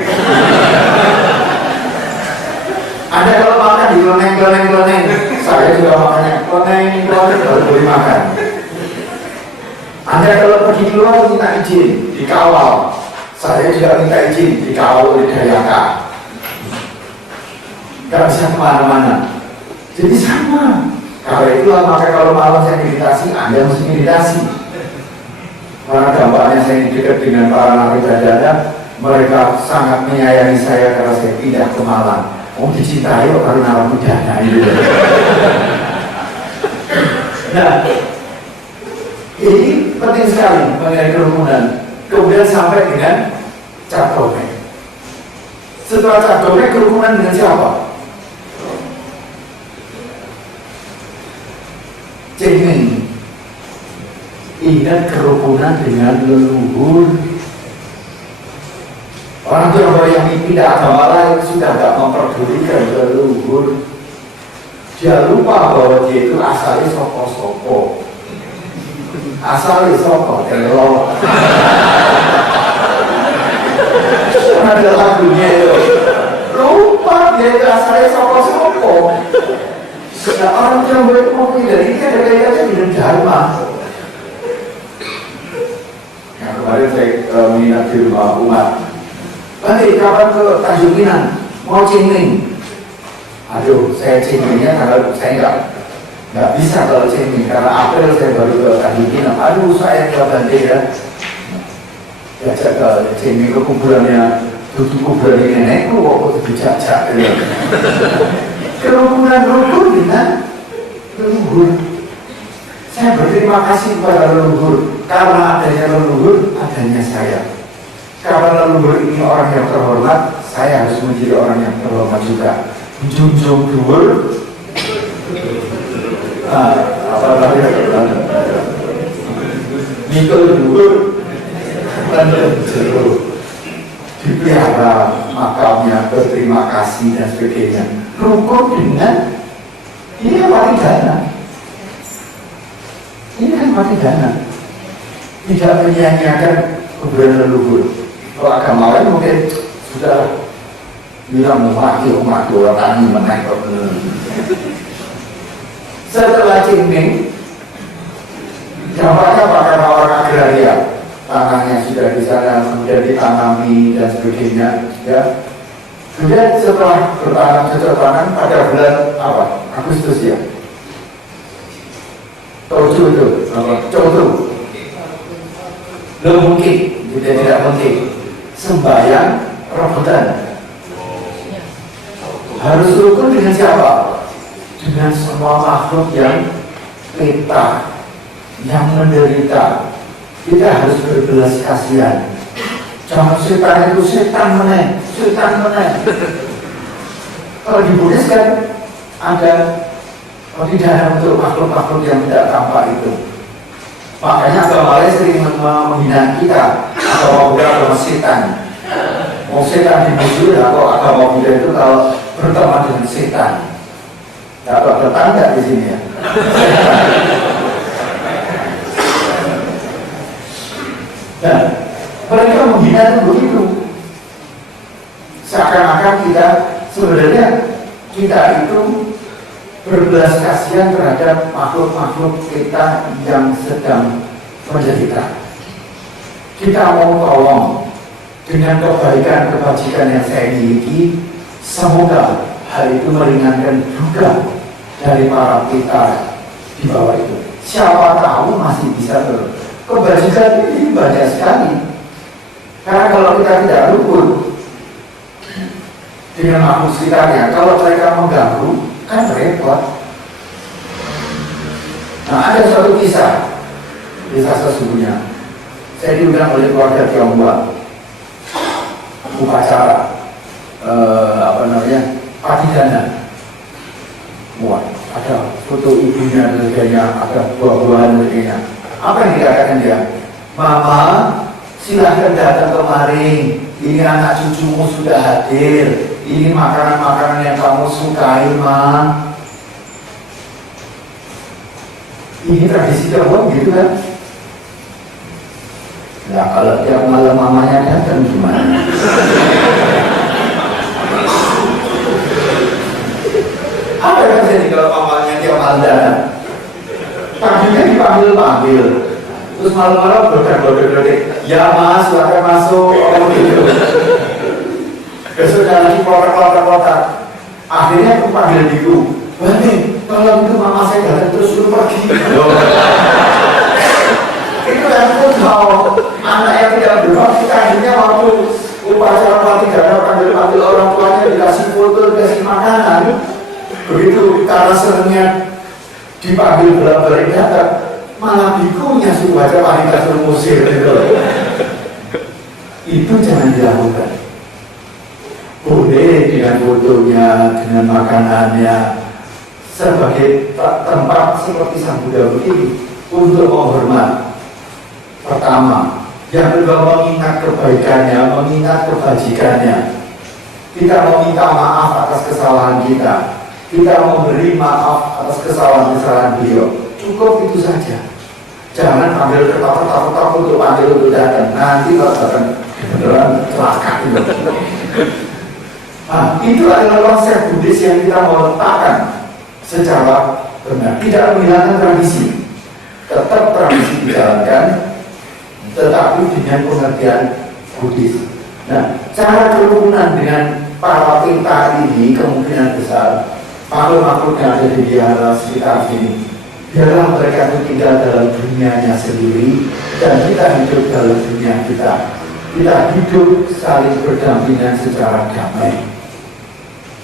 Anda kalau makan di keloneng, saya juga makannya keloneng, baru boleh makan. Anda kalau pergi keluar minta izin, dikawal. Saya juga minta izin, dikawal oleh Dayaka. Gak bisa kemana-mana. Jadi sama. Kalau itulah maka kalau malam saya meditasi, Anda mesti meditasi. Karena dampaknya saya dekat dengan para narapidana, mereka sangat menyayangi saya karena saya pindah ke Malang. Dicintai karena narapidana itu. Nah, ini penting sekali mengenai kerukunan. Kemudian sampai dengan cap gomeng. Setelah cap gomeng, kerukunan dengan siapa? Cengeng. Ingat kerukunan dengan leluhur. Orang Jawa yang pindah agama lain sudah tidak memperdulikan leluhur. Dia lupa bahwa dia itu asalnya soko-soko. Asalnya soko, telo. Ada lagunya itu. Lupa dia itu asalnya soko-soko. Nah, orang Jawa itu mau pindah, ini ada kaitannya dengan dharma. Nah, kemarin saya menginap di rumah umat. Balik kapan ke Tanjung Pinang, mau cengeng. Aduh, saya cengengnya karena saya nggak bisa kalau cengeng, karena April saya baru ke Tanjung Pinang. Aduh, saya nggak bantai ya. Diajak ke cengeng ke kuburannya, duduk kuburan nenekku, waktu dijajak. Kerukunan rukun dengan leluhur. Saya berterima kasih kepada leluhur, karena adanya leluhur, adanya saya. Karena leluhur ini orang yang terhormat, saya harus menjadi orang yang terhormat juga. Junjung dhuwur, mikul dhuwur, rendem jero, dipelihara makamnya, berterima kasih dan sebagainya. Rukun dengan ini kan patidana. Ini kan patidana. Tidak menyia-nyiakan kuburan leluhur. Kalau agama lain mungkin sudah bilang mati orang tani menaik. Setelah cengeng, dampaknya apa? Karena orang agraria, tanahnya sudah di sana, kemudian ditanami dan sebagainya. Ya. Kemudian setelah bertanam cocok tanam pada bulan apa? Agustus ya. Toju itu, Cotu. Belum mungkin, tidak mungkin. Sembahyang rebutan. Harus rukun dengan siapa? Dengan semua makhluk yang peta, yang menderita. Kita harus berbelas kasihan. Jangan setan itu setan meneng. Kalau di Buddhis kan ada pidana untuk makhluk-makhluk yang tidak tampak itu. Makanya agama lain sering menghina kita atau agama setan. Mau setan dimusuhi atau agama Buddha itu kalau berteman dengan setan. Tidak ada tetangga di sini ya. Dan mereka menghina itu begitu. Seakan-akan kita sebenarnya kita itu berbelas kasihan terhadap makhluk-makhluk kita yang sedang menderita. Kita mau tolong, dengan kebaikan kebajikan yang saya miliki, semoga hal itu meringankan juga dari para kita di bawah itu. Siapa tahu masih bisa kebajikan ini banyak sekali. Karena kalau kita tidak rukun dengan makhluk sekitarnya, kalau mereka mengganggu, kan repot. Nah, ada suatu kisah sesungguhnya. Saya diundang oleh keluarga Tionghoa upacara padidana. Wah, ada foto ibunya dan sebagainya, ada buah-buahan dan sebagainya. Apa yang dikatakan dia? Mama, silahkan datang kemari. Ini anak cucumu sudah hadir. Ini makanan-makanan yang kamu sukai, Ma. Ini tradisi Tionghoa gitu kan? Ya kalau tiap malam mamanya datang gimana? Apa yang terjadi kalau mamanya tiap malam datang? Paginya dipanggil-panggil, terus malam-malam berdak-berdak, ya Mas, silakan masuk, oh gitu. Besok lagi kotak-kotak. Akhirnya aku panggil biku, Bani, kalau itu mama saya datang terus suruh pergi. Itu kan aku tahu anak yang tidak berbakti, akhirnya waktu upacara padidana panggil-panggil orang tuanya, dikasih foto, dikasih makanan. Begitu karena senangnya dipanggil berat-berat datang, malah bikunya suruh baca wanita suruh musir gitu. Itu jangan dilakukan. Boleh dengan fotonya, dengan makanannya, sebagai tempat seperti Sang Buddha begini untuk menghormat. Pertama, yang kedua mengingat kebaikannya, mengingat kebajikannya. Kita meminta maaf atas kesalahan kita. Kita memberi maaf atas kesalahan-kesalahan beliau. Cukup itu saja. Jangan ambil takut untuk panggil untuk datang. Nanti kalau datang beneran celaka itu. Nah, itu adalah konsep Buddhis yang kita mau letakkan secara benar. Tidak menghilangkan tradisi. Tetap tradisi dijalankan, tetapi dengan pengertian Buddhis. Nah, cara kerukunan dengan para pintar ini kemungkinan besar makhluk-makhluk yang ada di wihara sekitar sini, biarlah mereka itu tinggal dalam dunianya sendiri dan kita hidup dalam dunia kita. Kita hidup saling berdampingan secara damai.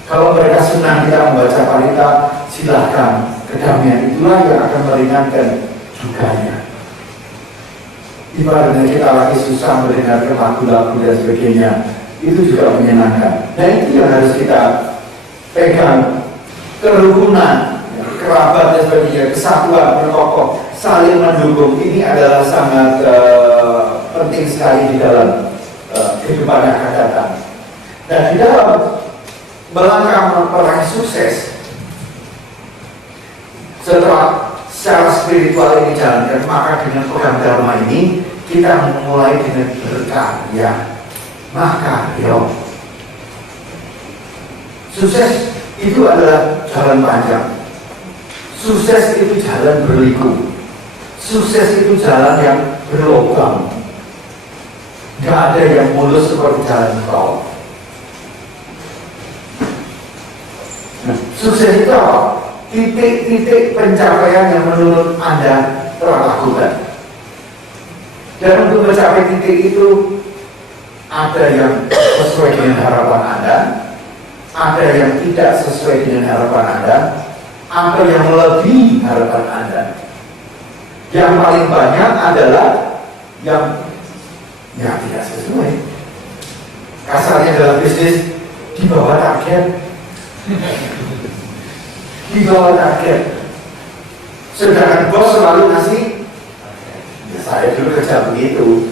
Kalau mereka senang kita membaca parita, silahkan. Kedamaian itulah yang akan meringankan juganya. Ibaratnya kita lagi susah mendengarkan lagu-lagu dan sebagainya, itu juga menyenangkan. Nah, itu yang harus kita pegang. Kerukunan, kerabat dan sebagainya, kesatuan, berkokoh, saling mendukung. Ini adalah sangat penting sekali di dalam kehidupan yang akan datang. Dan di dalam melangkah meraih sukses, setelah secara spiritual ini dijalankan, maka dengan program Dharma ini kita memulai dengan berkarya. Maka sukses itu adalah jalan panjang. Sukses itu jalan berliku. Sukses itu jalan yang berlubang. Gak ada yang mulus seperti jalan tol. Nah, sukses itu apa? Titik-titik pencapaian yang menurut Anda telah lakukan. Dan untuk mencapai titik itu, ada yang sesuai dengan harapan Anda, ada yang tidak sesuai dengan harapan Anda, ada yang melebihi harapan Anda. Yang paling banyak adalah yang tidak sesuai. Kasarnya dalam bisnis, di bawah target. Di bawah target. Sedangkan bos selalu ngasih, ya saya dulu kerja begitu.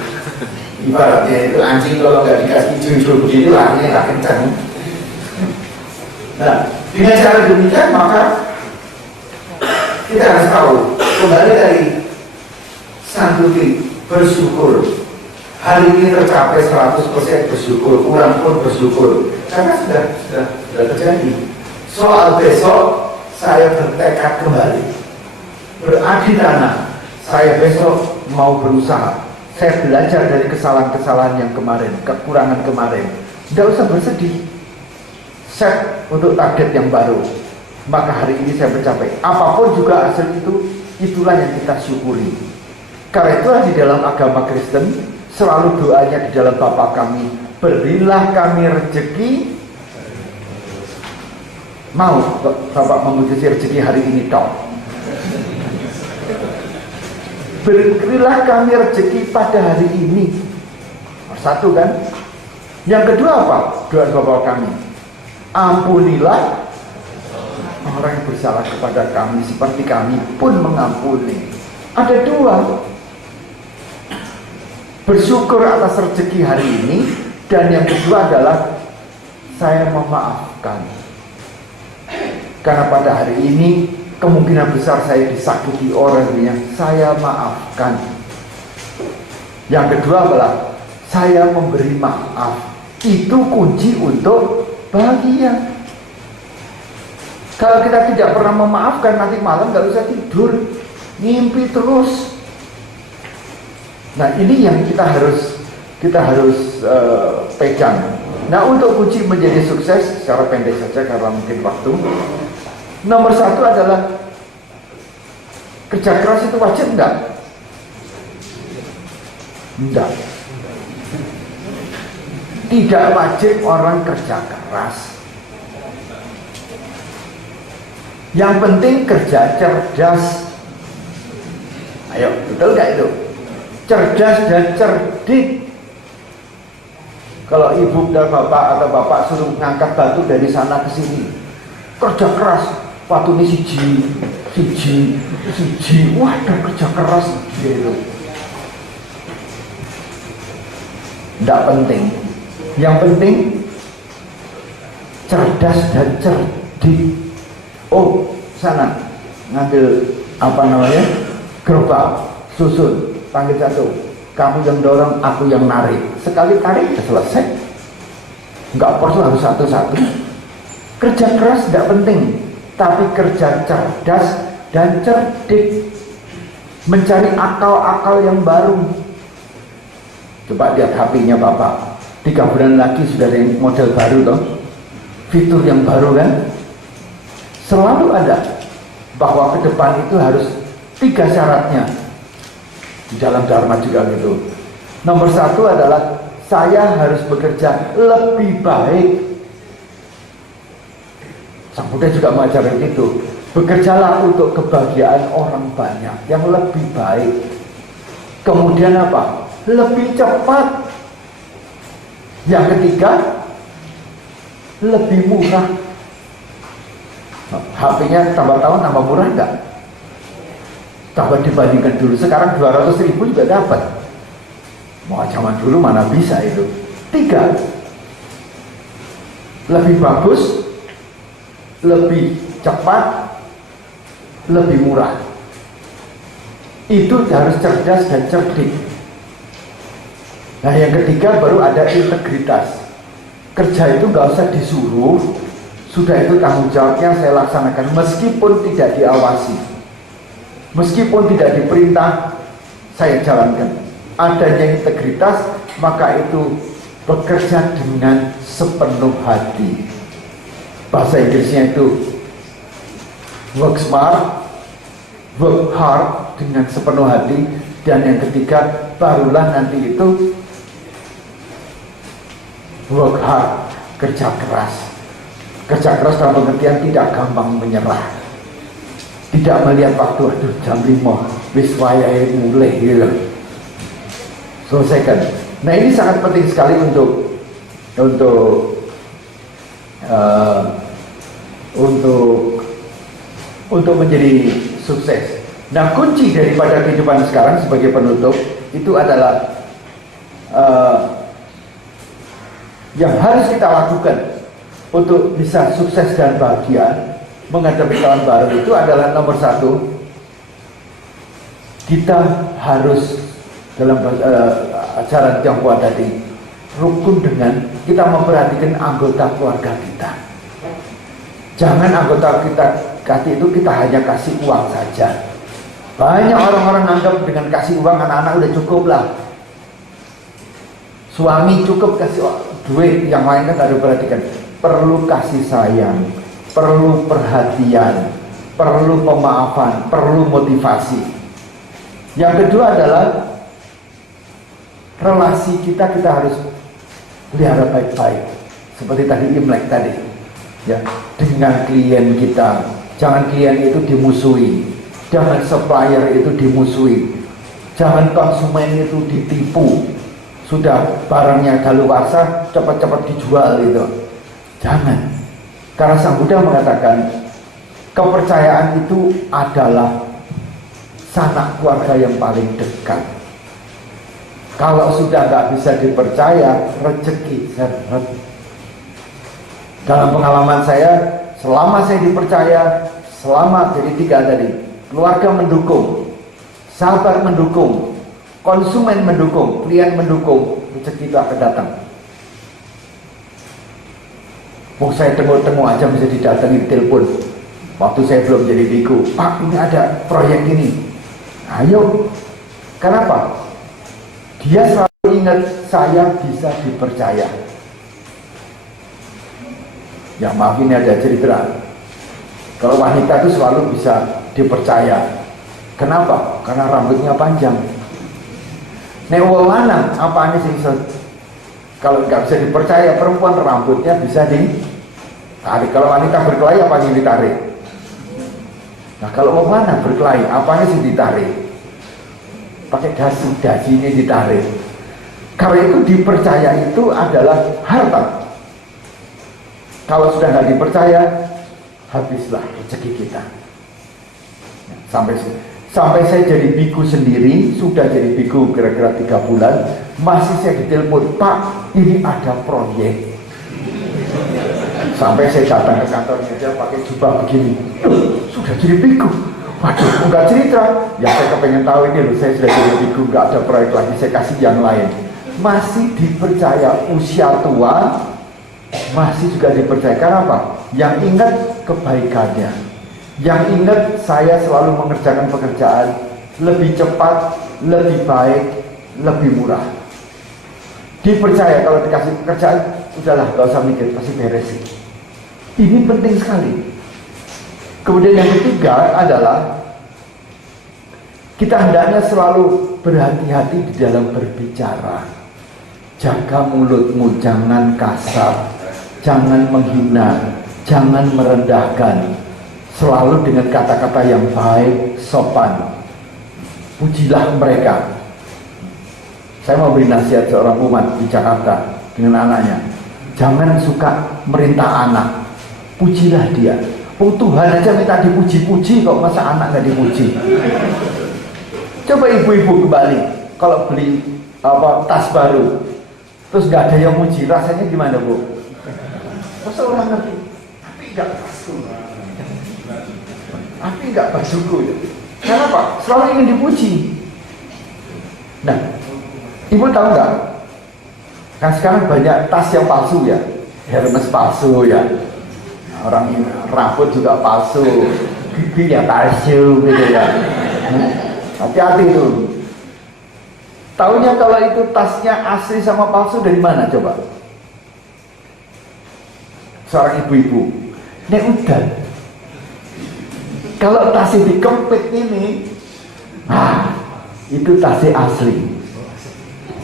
Ibaratnya itu anjing kalau nggak dikasih hijau-hijau begini larinya nggak kencang. Nah, dengan cara demikian maka kita harus tahu kembali dari Santuti bersyukur. Hari ini tercapai 100% bersyukur, kurang pun bersyukur karena sudah terjadi. Soal besok saya bertekad kembali, beradidana. Saya besok mau berusaha saya belajar dari kesalahan-kesalahan yang kemarin, kekurangan kemarin. Tidak usah bersedih. Set untuk target yang baru. Maka hari ini saya mencapai. Apapun juga hasil itu, itulah yang kita syukuri. Karena itulah di dalam agama Kristen, selalu doanya di dalam Bapa kami, berilah kami rezeki. Mau Bapak memutuskan rezeki hari ini toh. Berilah kami rezeki pada hari ini. Satu kan. Yang kedua apa? Doa Bapa kami, ampunilah orang yang bersalah kepada kami seperti kami pun mengampuni. Ada dua. Bersyukur atas rezeki hari ini. Dan yang kedua adalah saya memaafkan. Karena pada hari ini kemungkinan besar saya disakiti orang yang saya maafkan. Yang kedua adalah saya memberi maaf. Itu kunci untuk bahagia. Kalau kita tidak pernah memaafkan, nanti malam gak bisa tidur, ngimpi terus. Nah ini yang kita harus pegang. Nah untuk kunci menjadi sukses, secara pendek saja karena mungkin waktu. Nomor satu adalah kerja keras itu wajib enggak? Enggak. Tidak wajib orang kerja keras. Yang penting kerja cerdas. Ayo, betul gak itu? Cerdas dan cerdik. Kalau ibu dan bapak atau bapak suruh ngangkat batu dari sana ke sini, kerja keras, batu ini siji, wah ada kerja keras gitu. Tidak penting. Yang penting cerdas dan cerdik. Oh, sana ngambil gerobak, susun, panggil satu. Kamu yang dorong, aku yang narik. Sekali tarik, sudah selesai. Enggak perlu harus satu-satu. Kerja keras tidak penting, tapi kerja cerdas dan cerdik. Mencari akal-akal yang baru. Coba lihat HP-nya Bapak. 3 bulan lagi sudah ada yang model baru toh. Fitur yang baru kan. Selalu ada. Bahwa ke depan itu harus 3 syaratnya. Di dalam Dharma juga gitu. Nomor 1 adalah saya harus bekerja lebih baik. Sang Buddha juga mengajarkan itu. Bekerjalah untuk kebahagiaan orang banyak yang lebih baik. Kemudian apa? Lebih cepat. Yang ketiga, lebih murah. HP-nya tambah tahun tambah murah enggak? Coba dibandingkan dulu, sekarang 200.000 juga dapat. Mau zaman dulu mana bisa itu. 3, lebih bagus, lebih cepat, lebih murah. Itu harus cerdas dan cerdik. Nah yang ketiga baru ada integritas. Kerja itu nggak usah disuruh, sudah itu tanggung jawabnya saya laksanakan meskipun tidak diawasi. Meskipun tidak diperintah, saya jalankan. Adanya integritas, maka itu bekerja dengan sepenuh hati. Bahasa Inggrisnya itu work smart, work hard dengan sepenuh hati. Dan yang ketiga, barulah nanti itu work hard, kerja keras. Kerja keras dalam pengertian tidak gampang menyerah. Tidak melihat waktu, aduh jam 5 wis wayahe mulai gitu. Selesaikan. Nah ini sangat penting sekali untuk menjadi sukses. Nah kunci daripada kehidupan sekarang sebagai penutup itu adalah yang harus kita lakukan untuk bisa sukses dan bahagia menghadapi tahun baru itu adalah nomor 1, kita harus dalam ajaran Tionghoa tadi rukun dengan kita memperhatikan anggota keluarga kita. Jangan anggota kita itu kita hanya kasih uang saja. Banyak orang-orang anggap dengan kasih uang anak-anak udah cukup lah. Suami cukup kasih duit, yang lain kan harus perhatikan. Perlu kasih sayang, perlu perhatian, perlu pemaafan, perlu motivasi. Yang kedua adalah relasi kita harus pelihara baik-baik. Seperti tadi Imlek tadi, ya, dengan klien kita. Jangan klien itu dimusuhi, jangan supplier itu dimusuhi, jangan konsumen itu ditipu. Sudah barangnya daluarsa cepat-cepat dijual itu. Jangan. Karena Sang Buddha mengatakan kepercayaan itu adalah sanak keluarga yang paling dekat. Kalau sudah nggak bisa dipercaya, rezeki seret. Dalam pengalaman saya, selama saya dipercaya, selama jadi 3 tadi, keluarga mendukung, sahabat mendukung, konsumen mendukung, klien mendukung, rezeki itu akan datang. Mau saya temu aja bisa didatangi telepon. Waktu saya belum jadi biku, Pak, ini ada proyek ini. Ayo. Kenapa? Dia selalu ingat saya bisa dipercaya. Ya maaf, ini ada cerita. Kalau wanita itu selalu bisa dipercaya. Kenapa? Karena rambutnya panjang. Nek wong lanang apane sing kalau nggak bisa dipercaya, perempuan rambutnya bisa ditarik. Kalau wanita berkelahi apa yang ditarik? Nah kalau wong lanang berkelahi apanya sih ditarik? Pakai dasi ini ditarik. Karena itu dipercaya itu adalah harta. Kalau sudah nggak dipercaya, habislah rezeki kita. Sampai saya jadi biku sendiri, sudah jadi biku kira-kira 3 bulan, masih saya ditelepon, Pak, ini ada proyek. Sampai saya datang ke kantornya dia pakai jubah begini, sudah jadi biku. Waduh, enggak cerita. Ya saya kepengen tahu ini loh, saya sudah jadi biku, enggak ada proyek lagi, saya kasih yang lain. Masih dipercaya, usia tua, masih juga dipercaya. Karena apa? Yang ingat kebaikannya. Yang ingat saya selalu mengerjakan pekerjaan lebih cepat, lebih baik, lebih murah. Dipercaya kalau dikasih pekerjaan, udahlah gak usah mikir, pasti beresin. Ini penting sekali. Kemudian yang ketiga adalah kita hendaknya selalu berhati-hati di dalam berbicara. Jaga mulutmu, jangan kasar, jangan menghina, jangan merendahkan. Selalu dengan kata-kata yang baik, sopan. Pujilah mereka. Saya mau beri nasihat seorang umat di Jakarta dengan anaknya. Jangan suka merintah anak. Pujilah dia. Oh, Tuhan aja minta dipuji-puji kok, masa anak gak dipuji? Coba ibu-ibu kembali, kalau beli tas baru, terus gak ada yang muji, rasanya gimana, Bu? Masa orang ngerti? Tapi gak pasti. Tapi nggak bersyukur. Kenapa? Selalu ingin dipuji. Nah, ibu tahu nggak? Kan sekarang banyak tas yang palsu ya, Hermes palsu ya, orang rambut juga palsu, gigi ya palsu gitu ya. Hati-hati itu. Taunya kalau itu tasnya asli sama palsu dari mana coba? Seorang ibu-ibu, nek udah. Kalau tasnya dikempit ini, itu tasnya asli.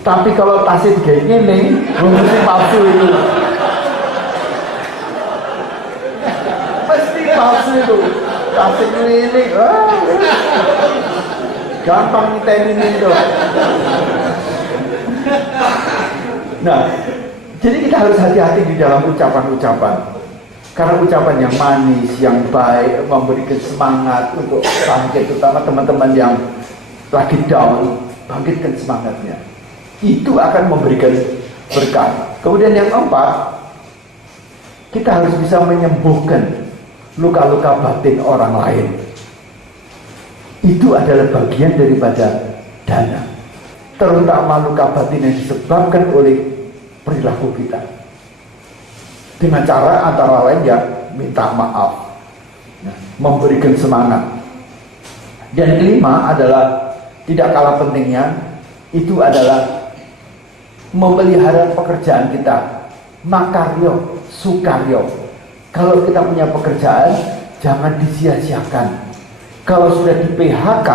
Tapi kalau tasnya kayak gini, mesti palsu itu. Pasti palsu itu. Tasnya ini, gampang ngitenin itu. Nah, jadi kita harus hati-hati di dalam ucapan-ucapan. Karena ucapan yang manis, yang baik, memberikan semangat untuk bangkit, terutama teman-teman yang lagi down, bangkitkan semangatnya. Itu akan memberikan berkah. Kemudian yang keempat, kita harus bisa menyembuhkan luka-luka batin orang lain. Itu adalah bagian daripada dana. Terutama luka batin yang disebabkan oleh perilaku kita. Dengan cara antara lain ya minta maaf, memberikan semangat. Dan kelima adalah tidak kalah pentingnya, itu adalah memelihara pekerjaan kita, makaryo, sukaryo. Kalau kita punya pekerjaan, jangan disia-siakan. Kalau sudah di PHK,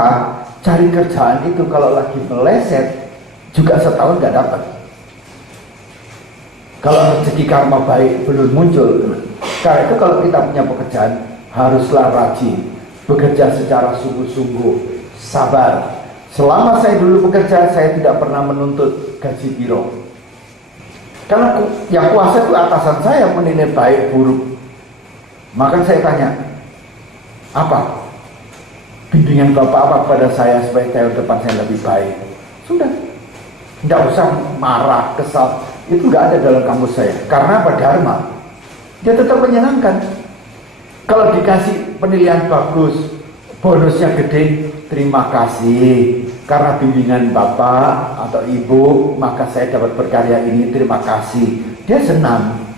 cari kerjaan itu kalau lagi meleset, juga setahun nggak dapat. Kalau rezeki karma baik belum muncul. Karena itu kalau kita punya pekerjaan, haruslah rajin, bekerja secara sungguh-sungguh, sabar. Selama saya dulu bekerja, saya tidak pernah menuntut gaji biro. Karena yang kuasa itu atasan saya menilai baik buruk. Maka saya tanya, apa bimbingan Bapak apa kepada saya supaya tahun depan saya lebih baik? Sudah, tidak usah marah, kesal. Itu nggak ada dalam kamus saya. Karena apa? Dharma. Dia tetap menyenangkan. Kalau dikasih penilaian bagus, bonusnya gede, terima kasih. Karena bimbingan Bapak atau Ibu, maka saya dapat berkarya ini, terima kasih. Dia senang.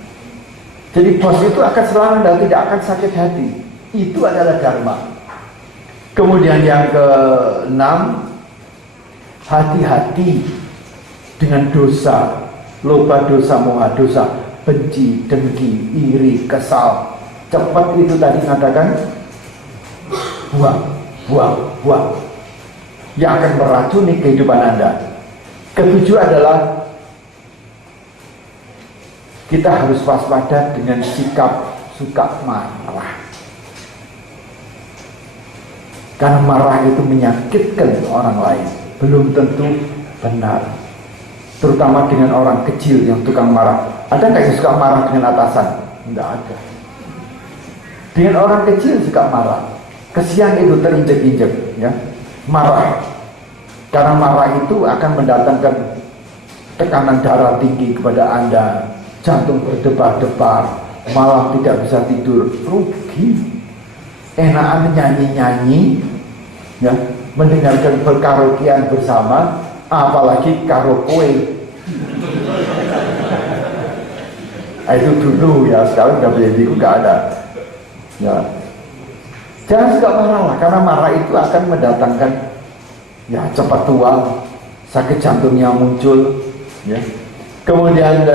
Jadi bos itu akan selalu dan tidak akan sakit hati. Itu adalah dharma. Kemudian yang ke-6, hati-hati dengan dosa, loba dosa, moha dosa, benci, dengki, iri, kesal. Cepat itu tadi mengatakan buang, buang, buang. Yang akan meracuni kehidupan Anda. Ketujuh adalah kita harus waspada dengan sikap suka marah. Karena marah itu menyakitkan orang lain. Belum tentu benar. Terutama dengan orang kecil yang tukang marah. Ada nggak yang suka marah dengan atasan? Nggak ada. Dengan orang kecil suka marah. Kesian itu terinjek-injek, ya. Marah. Karena marah itu akan mendatangkan tekanan darah tinggi kepada Anda. Jantung berdebar-debar, malam tidak bisa tidur, rugi. Enakan nyanyi-nyanyi, ya, mendengarkan berkaraokean bersama, apalagi karaoke. Itu dulu ya, sekarang udah menjadi nggak ada. Ya, jangan suka marah lah, karena marah itu akan mendatangkan ya cepat tua, sakit jantungnya muncul, ya. Kemudian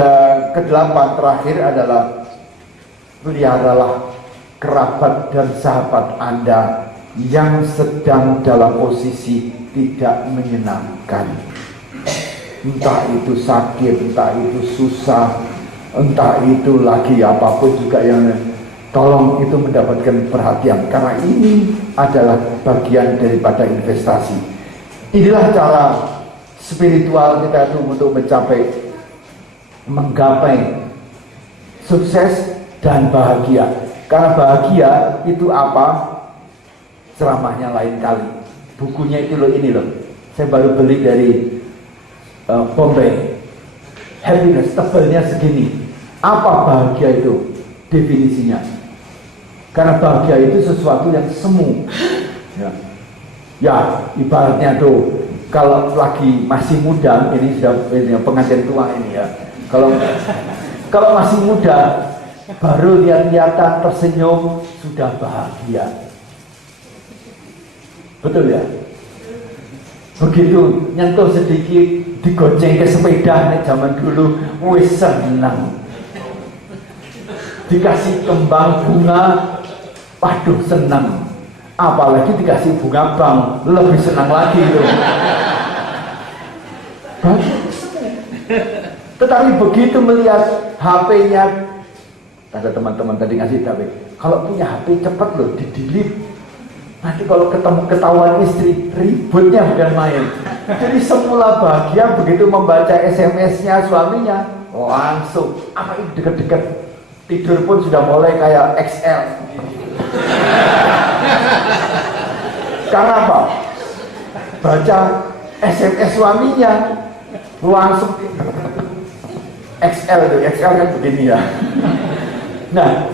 ke-8 terakhir adalah peliharalah kerabat dan sahabat Anda yang sedang dalam posisi tidak menyenangkan. Entah itu sakit, entah itu susah, entah itu lagi apapun juga yang tolong itu mendapatkan perhatian. Karena ini adalah bagian daripada investasi. Inilah cara spiritual kita itu untuk menggapai sukses dan bahagia. Karena bahagia itu apa? Ceramahnya lain kali. Bukunya itu loh, ini loh. Saya baru beli dari Bombay. Happiness, tebelnya segini. Apa bahagia itu? Definisinya. Karena bahagia itu sesuatu yang semu. Ya, ibaratnya tuh, kalau lagi masih muda, ini sudah pengantin tua ini ya. Kalau masih muda, baru lihat-lihatan tersenyum, sudah bahagia. Betul ya? Begitu nyentuh sedikit, digoceng ke sepeda nih zaman dulu, wis senang. Dikasih kembang bunga, waduh senang. Apalagi dikasih bunga bank, lebih senang lagi tuh. Tetapi begitu melihat HP-nya, ada teman-teman tadi ngasih HP, kalau punya HP cepat loh, di-delete. Nanti kalau ketahuan istri, ributnya bukan main. Jadi semula bahagia begitu membaca SMS-nya suaminya, langsung, apa ini deket-deket, tidur pun sudah mulai kayak XL. Karena apa? Baca SMS suaminya, langsung XL itu, XL kan begini ya. Nah,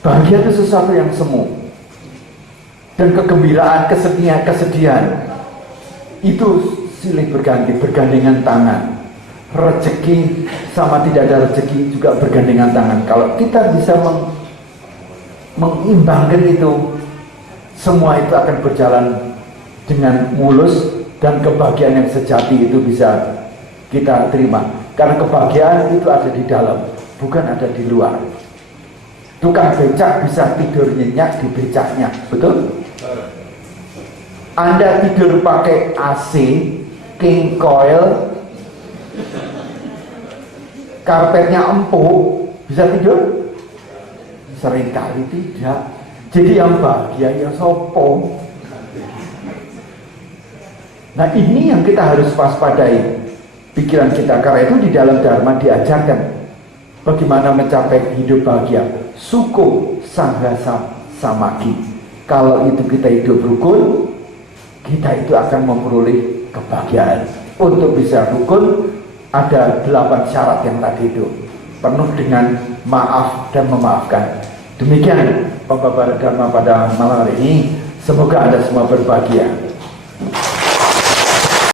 bahagia itu sesuatu yang semu. Dan kegembiraan, kesedihan itu silih berganti, bergandengan tangan. Rezeki sama tidak ada rezeki juga bergandengan tangan. Kalau kita bisa mengimbangkan itu, semua itu akan berjalan dengan mulus dan kebahagiaan yang sejati itu bisa kita terima. Karena kebahagiaan itu ada di dalam, bukan ada di luar. Tukang becak bisa tidur nyenyak di becaknya, betul? Anda tidur pakai AC, king coil, karpetnya empuk, bisa tidur? Seringkali tidak. Jadi yang bahagia ya sopo. Nah ini yang kita harus waspadai pikiran kita, karena itu di dalam Dharma diajarkan bagaimana mencapai hidup bahagia. Suko sanghasa samaki. Kalau itu kita hidup rukun, kita itu akan memperoleh kebahagiaan. Untuk bisa rukun ada 8 syarat yang tadi itu, penuh dengan maaf dan memaafkan. Demikian pembabaran Dharma pada malam hari ini. Semoga Anda semua berbahagia.